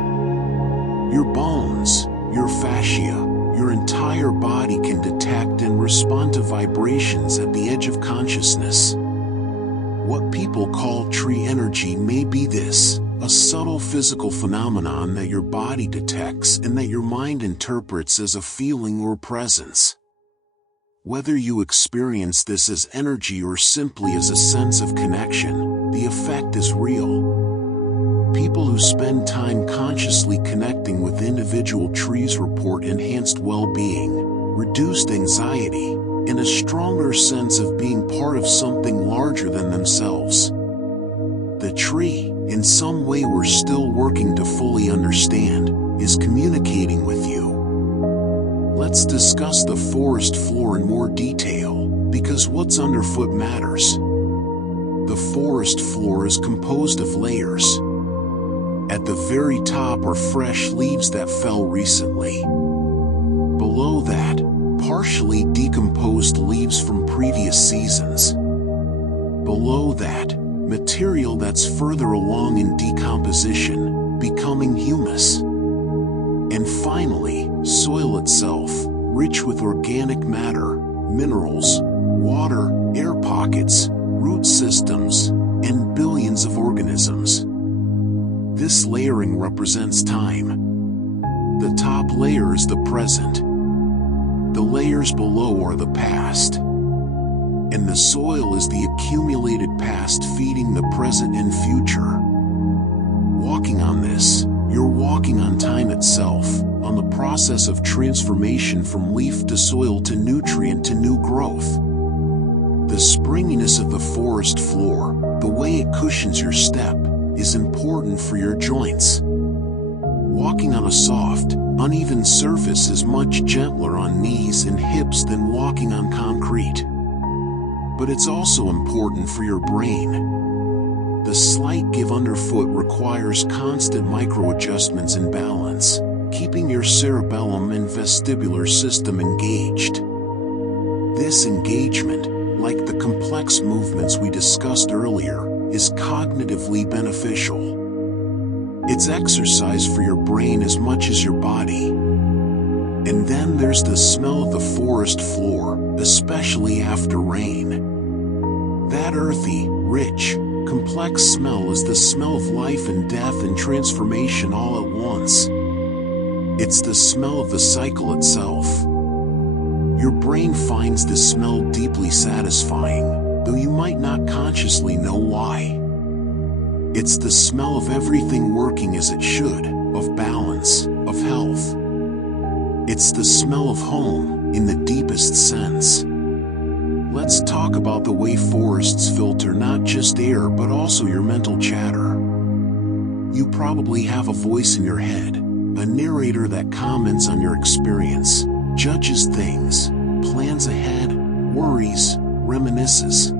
Your bones, your fascia, your entire body can detect and respond to vibrations at the edge of consciousness. What people call tree energy may be this: a subtle physical phenomenon that your body detects and that your mind interprets as a feeling or presence. Whether you experience this as energy or simply as a sense of connection, the effect is real. People who spend time consciously connecting with individual trees report enhanced well-being, reduced anxiety, and a stronger sense of being part of something larger than themselves. The tree, in some way we're still working to fully understand, is communicating with you. Let's discuss the forest floor in more detail, because what's underfoot matters. The forest floor is composed of layers. At the very top are fresh leaves that fell recently. Below that, partially decomposed leaves from previous seasons. Below that, material that's further along in decomposition, becoming humus. And finally, soil itself, rich with organic matter, minerals, water, air pockets, root systems, and billions of organisms. This layering represents time. The top layer is the present. The layers below are the past. And the soil is the accumulated past feeding the present and future. Walking on this, you're walking on time itself, on the process of transformation from leaf to soil to nutrient to new growth. The springiness of the forest floor, the way it cushions your step, is important for your joints. Walking on a soft, uneven surface is much gentler on knees and hips than walking on concrete. But it's also important for your brain. The slight give underfoot requires constant micro-adjustments and balance, keeping your cerebellum and vestibular system engaged. This engagement, like the complex movements we discussed earlier, is cognitively beneficial. It's exercise for your brain as much as your body. And then there's the smell of the forest floor, especially after rain. That earthy, rich, complex smell is the smell of life and death and transformation all at once. It's the smell of the cycle itself. Your brain finds this smell deeply satisfying, though you might not consciously know why. It's the smell of everything working as it should, of balance, of health. It's the smell of home, in the deepest sense. Let's talk about the way forests filter not just air but also your mental chatter. You probably have a voice in your head, a narrator that comments on your experience, judges things, plans ahead, worries, reminisces.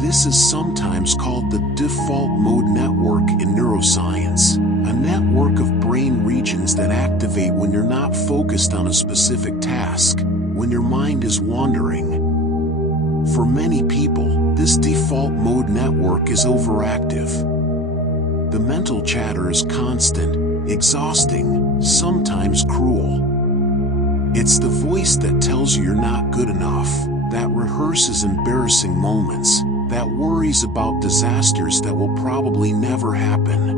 This is sometimes called the default mode network in neuroscience, a network of brain regions that activate when you're not focused on a specific task, when your mind is wandering. For many people, this default mode network is overactive. The mental chatter is constant, exhausting, sometimes cruel. It's the voice that tells you you're not good enough, that rehearses embarrassing moments, that worries about disasters that will probably never happen.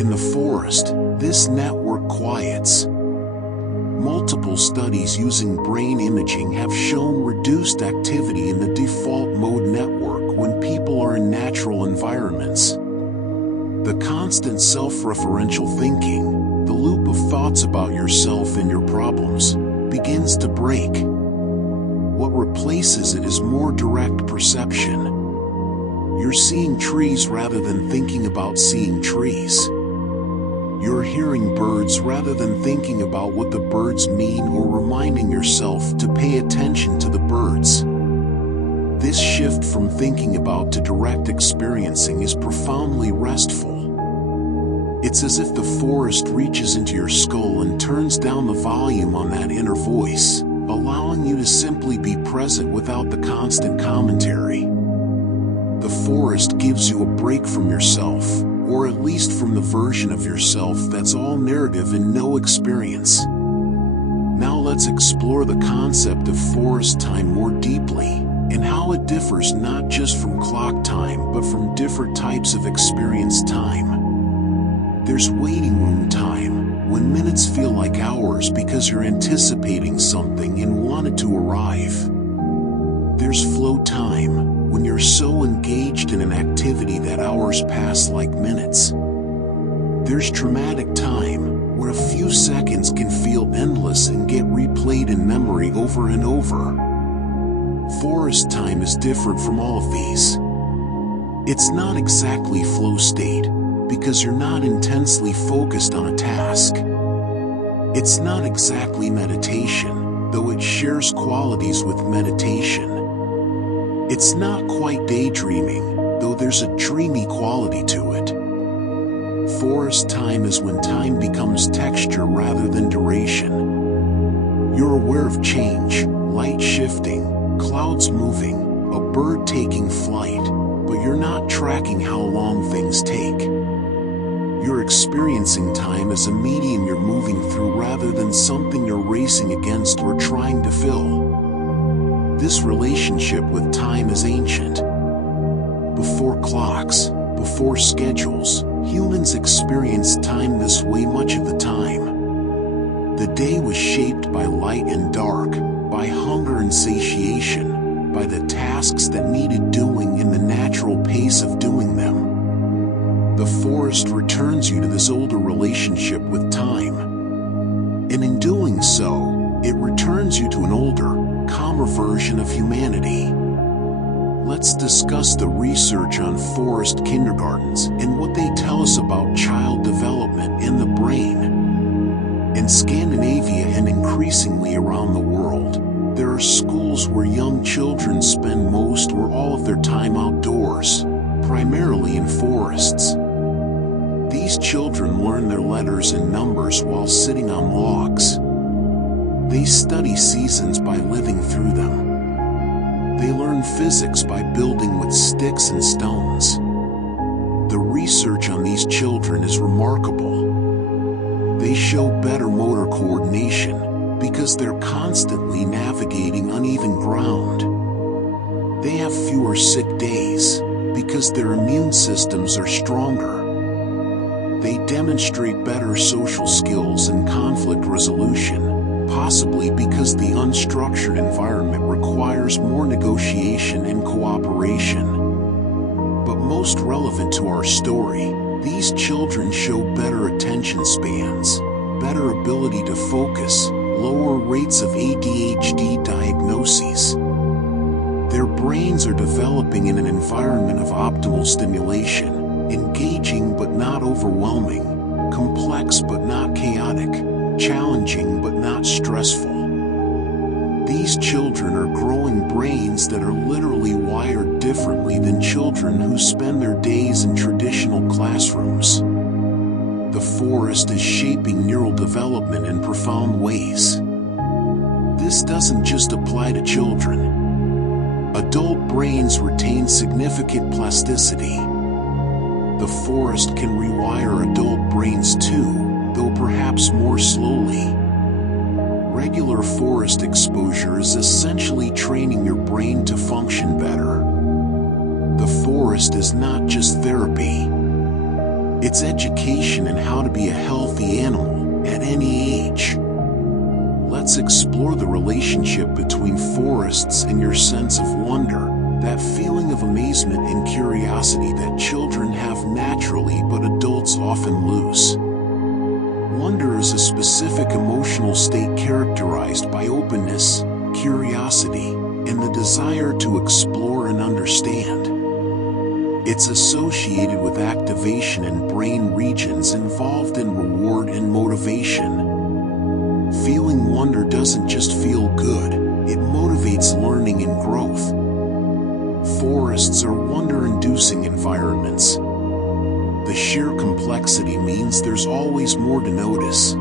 In the forest, this network quiets. Multiple studies using brain imaging have shown reduced activity in the default mode network when people are in natural environments. The constant self-referential thinking, the loop of thoughts about yourself and your problems, begins to break. What replaces it is more direct perception. You're seeing trees rather than thinking about seeing trees. You're hearing birds rather than thinking about what the birds mean or reminding yourself to pay attention to the birds. This shift from thinking about to direct experiencing is profoundly restful. It's as if the forest reaches into your skull and turns down the volume on that inner voice, allowing you to simply be present without the constant commentary. The forest gives you a break from yourself, or at least from the version of yourself that's all narrative and no experience. Now let's explore the concept of forest time more deeply, and how it differs not just from clock time but from different types of experience time. There's waiting room time, when minutes feel like hours because you're anticipating something and want it to arrive. There's flow time, when you're so engaged in an activity that hours pass like minutes. There's dramatic time, where a few seconds can feel endless and get replayed in memory over and over. Forest time is different from all of these. It's not exactly flow state, because you're not intensely focused on a task. It's not exactly meditation, though it shares qualities with meditation. It's not quite daydreaming, though there's a dreamy quality to it. Forest time is when time becomes texture rather than duration. You're aware of change, light shifting, clouds moving, a bird taking flight, but you're not tracking how long things take. You're experiencing time as a medium you're moving through rather than something you're racing against or trying to fill. This relationship with time is ancient. Before clocks, before schedules, humans experienced time this way much of the time. The day was shaped by light and dark, by hunger and satiation, by the tasks that needed doing and the natural pace of doing them. The forest returns you to this older relationship with time. And in doing so, it returns you to an older, calmer version of humanity. Let's discuss the research on forest kindergartens and what they tell us about child development and the brain. In Scandinavia and increasingly around the world, there are schools where young children spend most or all of their time outdoors, primarily in forests. These children learn their letters and numbers while sitting on logs. They study seasons by living through them. They learn physics by building with sticks and stones. The research on these children is remarkable. They show better motor coordination because they're constantly navigating uneven ground. They have fewer sick days because their immune systems are stronger. They demonstrate better social skills and conflict resolution, possibly because the unstructured environment requires more negotiation and cooperation. But most relevant to our story, these children show better attention spans, better ability to focus, lower rates of ADHD diagnoses. Their brains are developing in an environment of optimal stimulation, engaging but not overwhelming, complex but not chaotic, challenging but not stressful. These children are growing brains that are literally wired differently than children who spend their days in traditional classrooms. The forest is shaping neural development in profound ways. This doesn't just apply to children. Adult brains retain significant plasticity. The forest can rewire adult brains too, though perhaps more slowly. Regular forest exposure is essentially training your brain to function better. The forest is not just therapy. It's education in how to be a healthy animal at any age. Let's explore the relationship between forests and your sense of wonder, that feeling of amazement and curiosity that children have naturally but adults often lose. Wonder is a specific emotional state characterized by openness, curiosity, and the desire to explore and understand. It's associated with activation in brain regions involved in reward and motivation. Feeling wonder doesn't just feel good, it motivates learning and growth. Forests are wonder-inducing environments. The sheer complexity means there's always more to notice.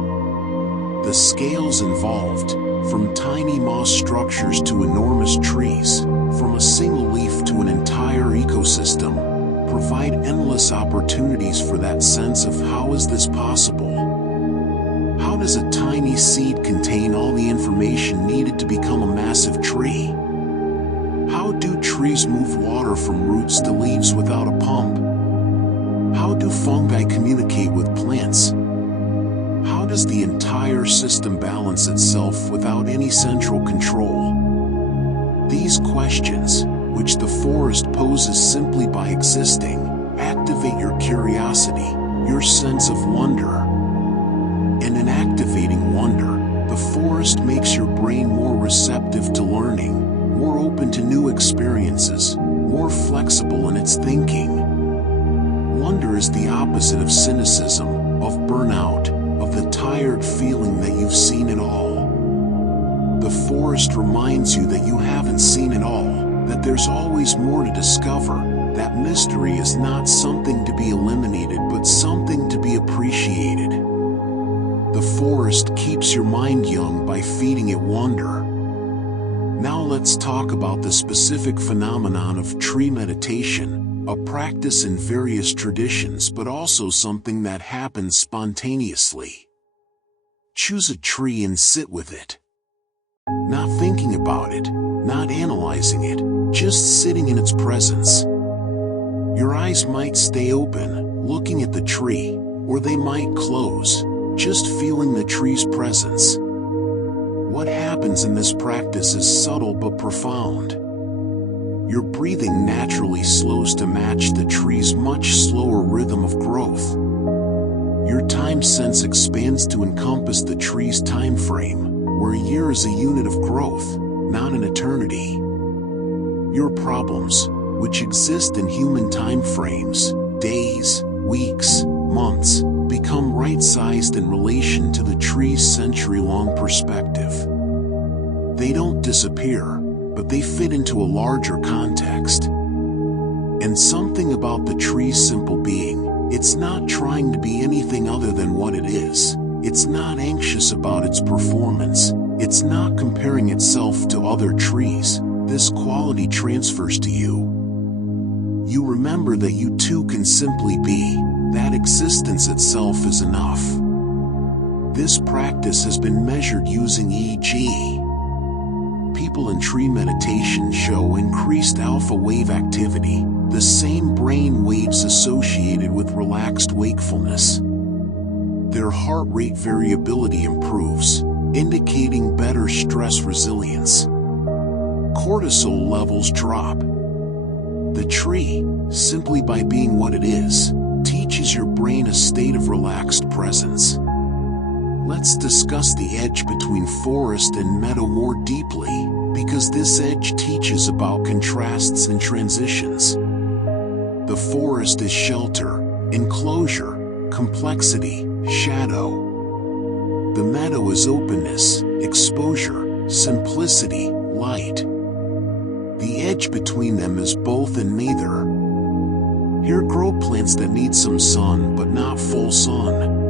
The scales involved, from tiny moss structures to enormous trees, from a single leaf to an entire ecosystem, provide endless opportunities for that sense of how is this possible? How does a tiny seed contain all the information needed to become a massive tree? How do trees move water from roots to leaves without a pump? How do fungi communicate with plants? How does the entire system balance itself without any central control? These questions, which the forest poses simply by existing, activate your curiosity, your sense of wonder. And in activating wonder, the forest makes your brain more receptive to learning, more open to new experiences, more flexible in its thinking. Wonder is the opposite of cynicism, of burnout, of the tired feeling that you've seen it all. The forest reminds you that you haven't seen it all, that there's always more to discover, that mystery is not something to be eliminated but something to be appreciated. The forest keeps your mind young by feeding it wonder. Now let's talk about the specific phenomenon of tree meditation, a practice in various traditions but also something that happens spontaneously. Choose a tree and sit with it. Not thinking about it, not analyzing it, just sitting in its presence. Your eyes might stay open, looking at the tree, or they might close, just feeling the tree's presence. What happens in this practice is subtle but profound. Your breathing naturally slows to match the tree's much slower rhythm of growth. Your time sense expands to encompass the tree's time frame, where a year is a unit of growth, not an eternity. Your problems, which exist in human time frames, days, weeks, months, become right-sized in relation to the tree's century-long perspective. They don't disappear, but they fit into a larger context. And something about the tree's simple being, it's not trying to be anything other than what it is. It's not anxious about its performance. It's not comparing itself to other trees. This quality transfers to you. You remember that you too can simply be. That existence itself is enough. This practice has been measured using EEG. People in tree meditation show increased alpha wave activity, the same brain waves associated with relaxed wakefulness. Their heart rate variability improves, indicating better stress resilience. Cortisol levels drop. The tree, simply by being what it is, teaches your brain a state of relaxed presence. Let's discuss the edge between forest and meadow more deeply, because this edge teaches about contrasts and transitions. The forest is shelter, enclosure, complexity, shadow. The meadow is openness, exposure, simplicity, light. The edge between them is both and neither. Here grow plants that need some sun but not full sun.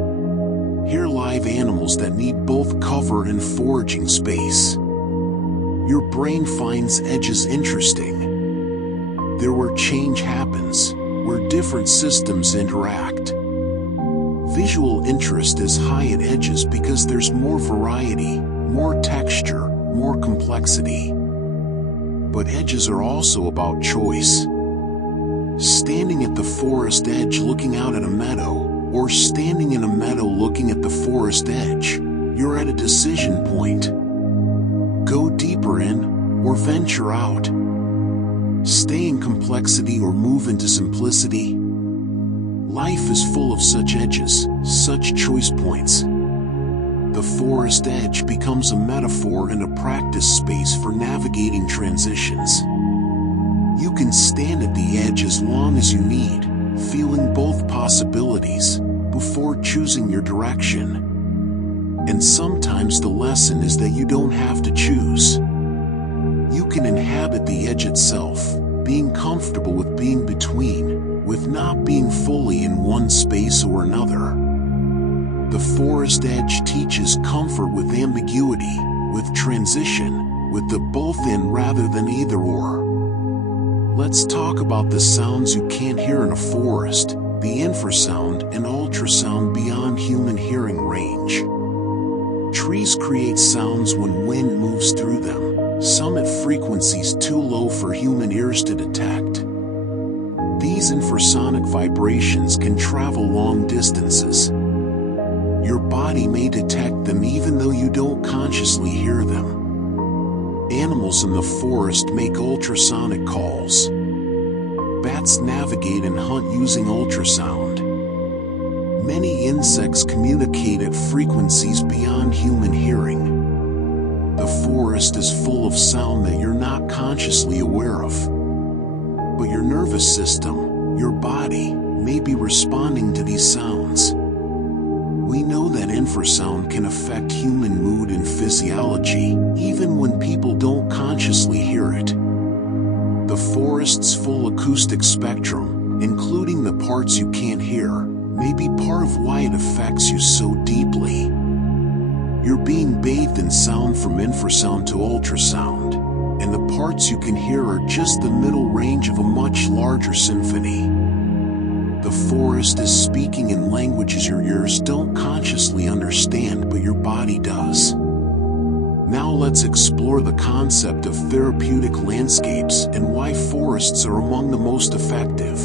Here live animals that need both cover and foraging space. Your brain finds edges interesting. They're where change happens, where different systems interact. Visual interest is high at edges because there's more variety, more texture, more complexity. But edges are also about choice. Standing at the forest edge looking out at a meadow, or standing in a meadow looking at the forest edge, you're at a decision point. Go deeper in, or venture out. Stay in complexity or move into simplicity. Life is full of such edges, such choice points. The forest edge becomes a metaphor and a practice space for navigating transitions. You can stand at the edge as long as you need, feeling both possibilities, before choosing your direction. And sometimes the lesson is that you don't have to choose. You can inhabit the edge itself, being comfortable with being between, with not being fully in one space or another. The forest edge teaches comfort with ambiguity, with transition, with the both and rather than either or. Let's talk about the sounds you can't hear in a forest, the infrasound and ultrasound beyond human hearing range. Trees create sounds when wind moves through them, some at frequencies too low for human ears to detect. These infrasonic vibrations can travel long distances. Your body may detect them even though you don't consciously hear them. Animals in the forest make ultrasonic calls. Bats navigate and hunt using ultrasound. Many insects communicate at frequencies beyond human hearing. The forest is full of sound that you're not consciously aware of. But your nervous system, your body, may be responding to these sounds. We know that infrasound can affect human mood and physiology, even when people don't consciously hear it. The forest's full acoustic spectrum, including the parts you can't hear, may be part of why it affects you so deeply. You're being bathed in sound from infrasound to ultrasound, and the parts you can hear are just the middle range of a much larger symphony. The forest is speaking in languages your ears don't consciously understand, but your body does. Now let's explore the concept of therapeutic landscapes and why forests are among the most effective.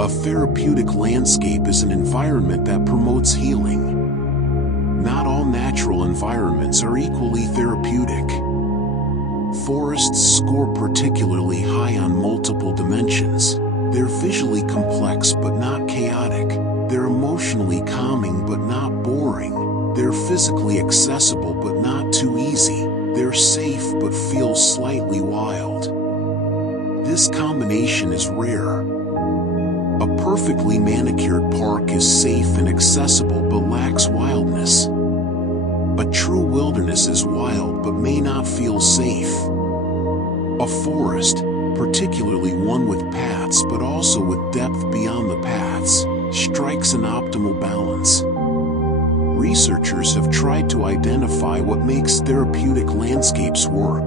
A therapeutic landscape is an environment that promotes healing. Not all natural environments are equally therapeutic. Forests score particularly high on multiple dimensions. They're visually complex but not chaotic. They're emotionally calming but not boring. They're physically accessible but not too easy. They're safe but feel slightly wild. This combination is rare. A perfectly manicured park is safe and accessible but lacks wildness. A true wilderness is wild but may not feel safe. A forest, particularly one with paths but also with depth beyond the paths, strikes an optimal balance. Researchers have tried to identify what makes therapeutic landscapes work.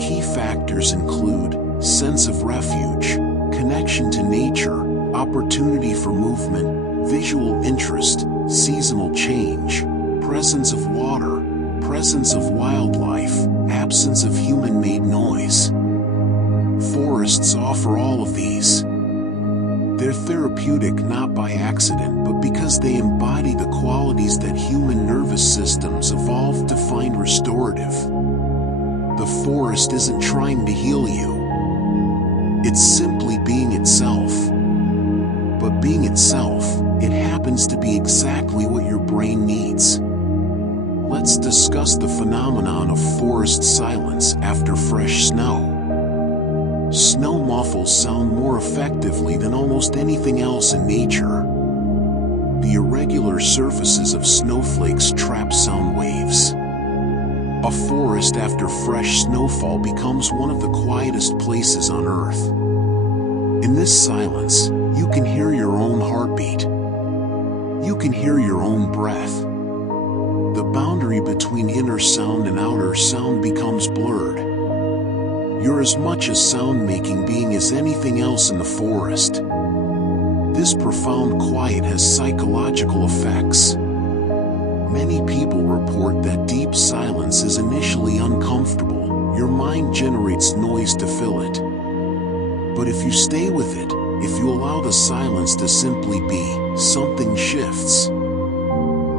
Key factors include sense of refuge, connection to nature, opportunity for movement, visual interest, seasonal change, presence of water, presence of wildlife, absence of human-made noise. Forests offer all of these. They're therapeutic not by accident but because they embody the qualities that human nervous systems evolved to find restorative. The forest isn't trying to heal you. It's simply being itself. But being itself, it happens to be exactly what your brain needs. Let's discuss the phenomenon of forest silence after fresh snow. Snow muffles sound more effectively than almost anything else in nature. The irregular surfaces of snowflakes trap sound waves. A forest after fresh snowfall becomes one of the quietest places on Earth. In this silence, you can hear your own heartbeat. You can hear your own breath. The boundary between inner sound and outer sound becomes blurred. You're as much a sound-making being as anything else in the forest. This profound quiet has psychological effects. Many people report that deep silence is initially uncomfortable. Your mind generates noise to fill it. But if you stay with it, if you allow the silence to simply be, something shifts.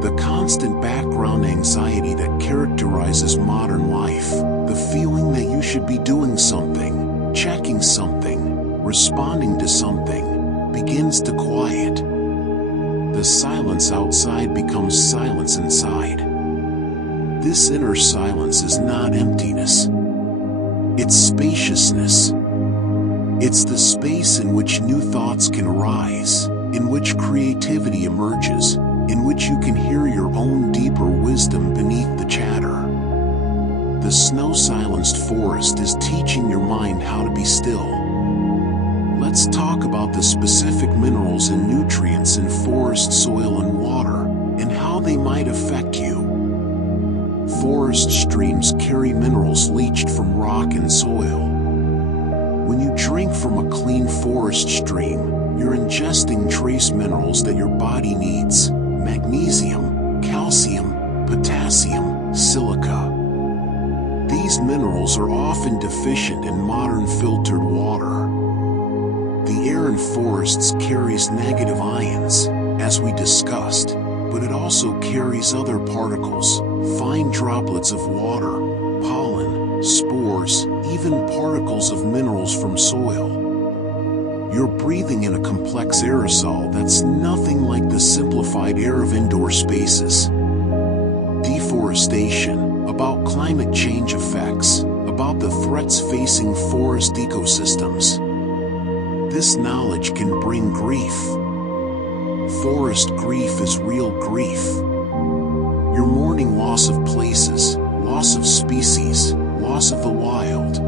The constant background anxiety that characterizes modern life, the feeling that you should be doing something, checking something, responding to something, begins to quiet. The silence outside becomes silence inside. This inner silence is not emptiness. It's spaciousness. It's the space in which new thoughts can arise, in which creativity emerges, in which you can hear your own deeper wisdom beneath the chatter. The snow-silenced forest is teaching your mind how to be still. Let's talk about the specific minerals and nutrients in forest soil and water, and how they might affect you. Forest streams carry minerals leached from rock and soil. When you drink from a clean forest stream, you're ingesting trace minerals that your body needs: magnesium, calcium, potassium, silica. These minerals are often deficient in modern filtered water. The air in forests carries negative ions, as we discussed, but it also carries other particles, fine droplets of water, pollen, spores, even particles of minerals from soil. You're breathing in a complex aerosol that's nothing like the simplified air of indoor spaces. Deforestation, about climate change effects, about the threats facing forest ecosystems. This knowledge can bring grief. Forest grief is real grief. You're mourning loss of places, loss of species, loss of the wild.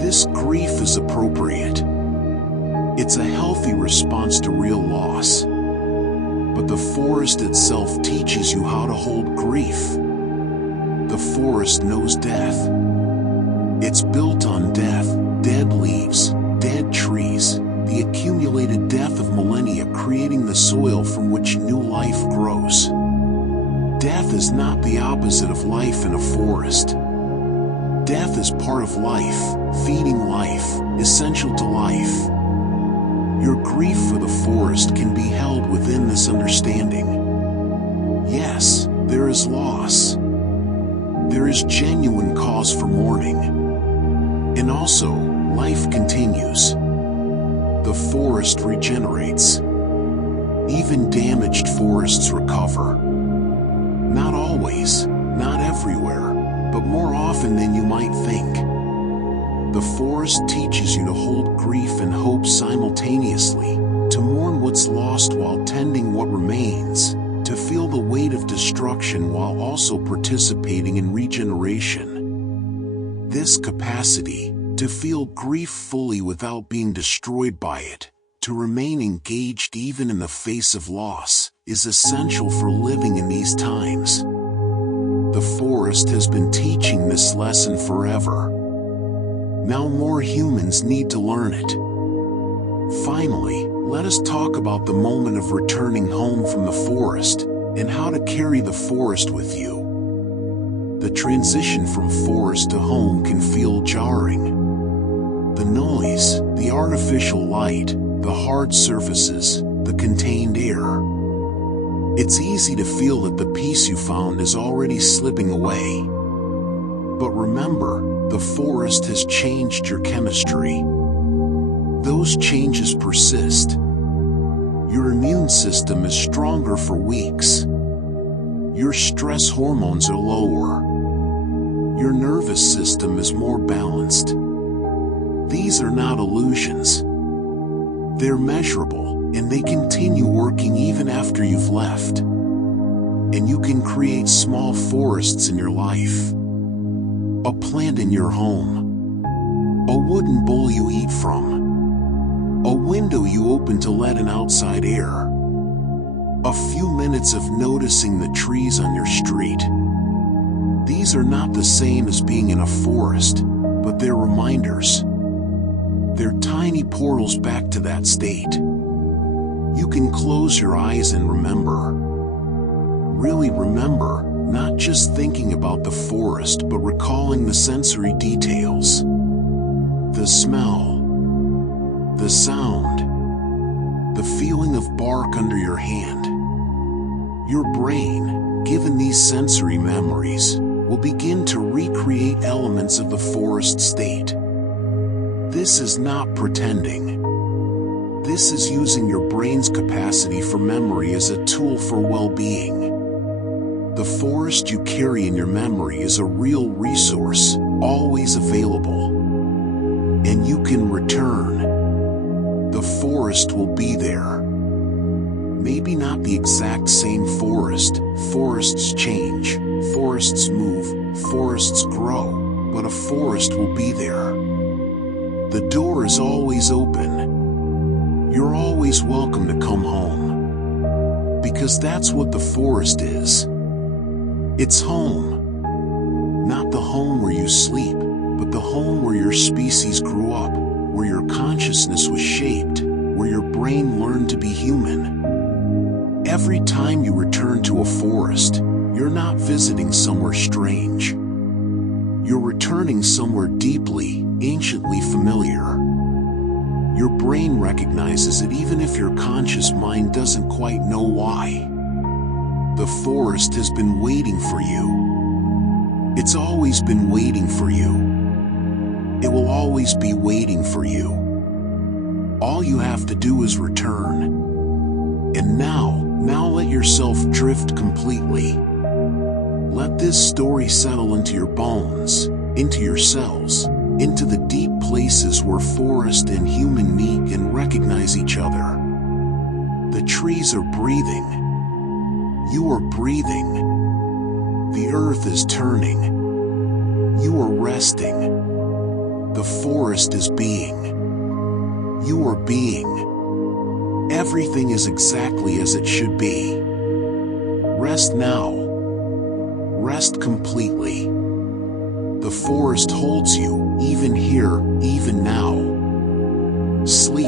This grief is appropriate. It's a healthy response to real loss. But the forest itself teaches you how to hold grief. The forest knows death. It's built on death, dead leaves, dead trees, the accumulated death of millennia creating the soil from which new life grows. Death is not the opposite of life in a forest. Death is part of life, feeding life, essential to life. Your grief for the forest can be held within this understanding. Yes, there is loss. There is genuine cause for mourning. And also, life continues. The forest regenerates. Even damaged forests recover. Not always, not everywhere, but more often than you might think. The forest teaches you to hold grief and hope simultaneously, to mourn what's lost while tending what remains, to feel the weight of destruction while also participating in regeneration. This capacity, to feel grief fully without being destroyed by it, to remain engaged even in the face of loss, is essential for living in these times. The forest has been teaching this lesson forever. Now more humans need to learn it. Finally, let us talk about the moment of returning home from the forest, and how to carry the forest with you. The transition from forest to home can feel jarring. The noise, the artificial light, the hard surfaces, the contained air. It's easy to feel that the peace you found is already slipping away. But remember, the forest has changed your chemistry. Those changes persist. Your immune system is stronger for weeks. Your stress hormones are lower. Your nervous system is more balanced. These are not illusions. They're measurable, and they continue working even after you've left. And you can create small forests in your life. A plant in your home. A wooden bowl you eat from. A window you open to let in outside air. A few minutes of noticing the trees on your street. These are not the same as being in a forest, but they're reminders. They're tiny portals back to that state. You can close your eyes and remember. Really remember, not just thinking about the forest but recalling the sensory details. The smell. The sound. The feeling of bark under your hand. Your brain, given these sensory memories, will begin to recreate elements of the forest state. This is not pretending. This is using your brain's capacity for memory as a tool for well-being. The forest you carry in your memory is a real resource, always available. And you can return. The forest will be there. Maybe not the exact same forest. Forests change, forests move, forests grow, but a forest will be there. The door is always open. You're always welcome to come home. Because that's what the forest is. It's home. Not the home where you sleep, but the home where your species grew up, where your consciousness was shaped, where your brain learned to be human. Every time you return to a forest, you're not visiting somewhere strange. You're returning somewhere deeply, anciently familiar. Your brain recognizes it even if your conscious mind doesn't quite know why. The forest has been waiting for you. It's always been waiting for you. It will always be waiting for you. All you have to do is return. And now let yourself drift completely. Let this story settle into your bones, into your cells, into the deep places where forest and human meet and recognize each other. The trees are breathing. You are breathing. The earth is turning. You are resting. The forest is being. You are being. Everything is exactly as it should be. Rest now. Rest completely. The forest holds you, even here, even now. Sleep.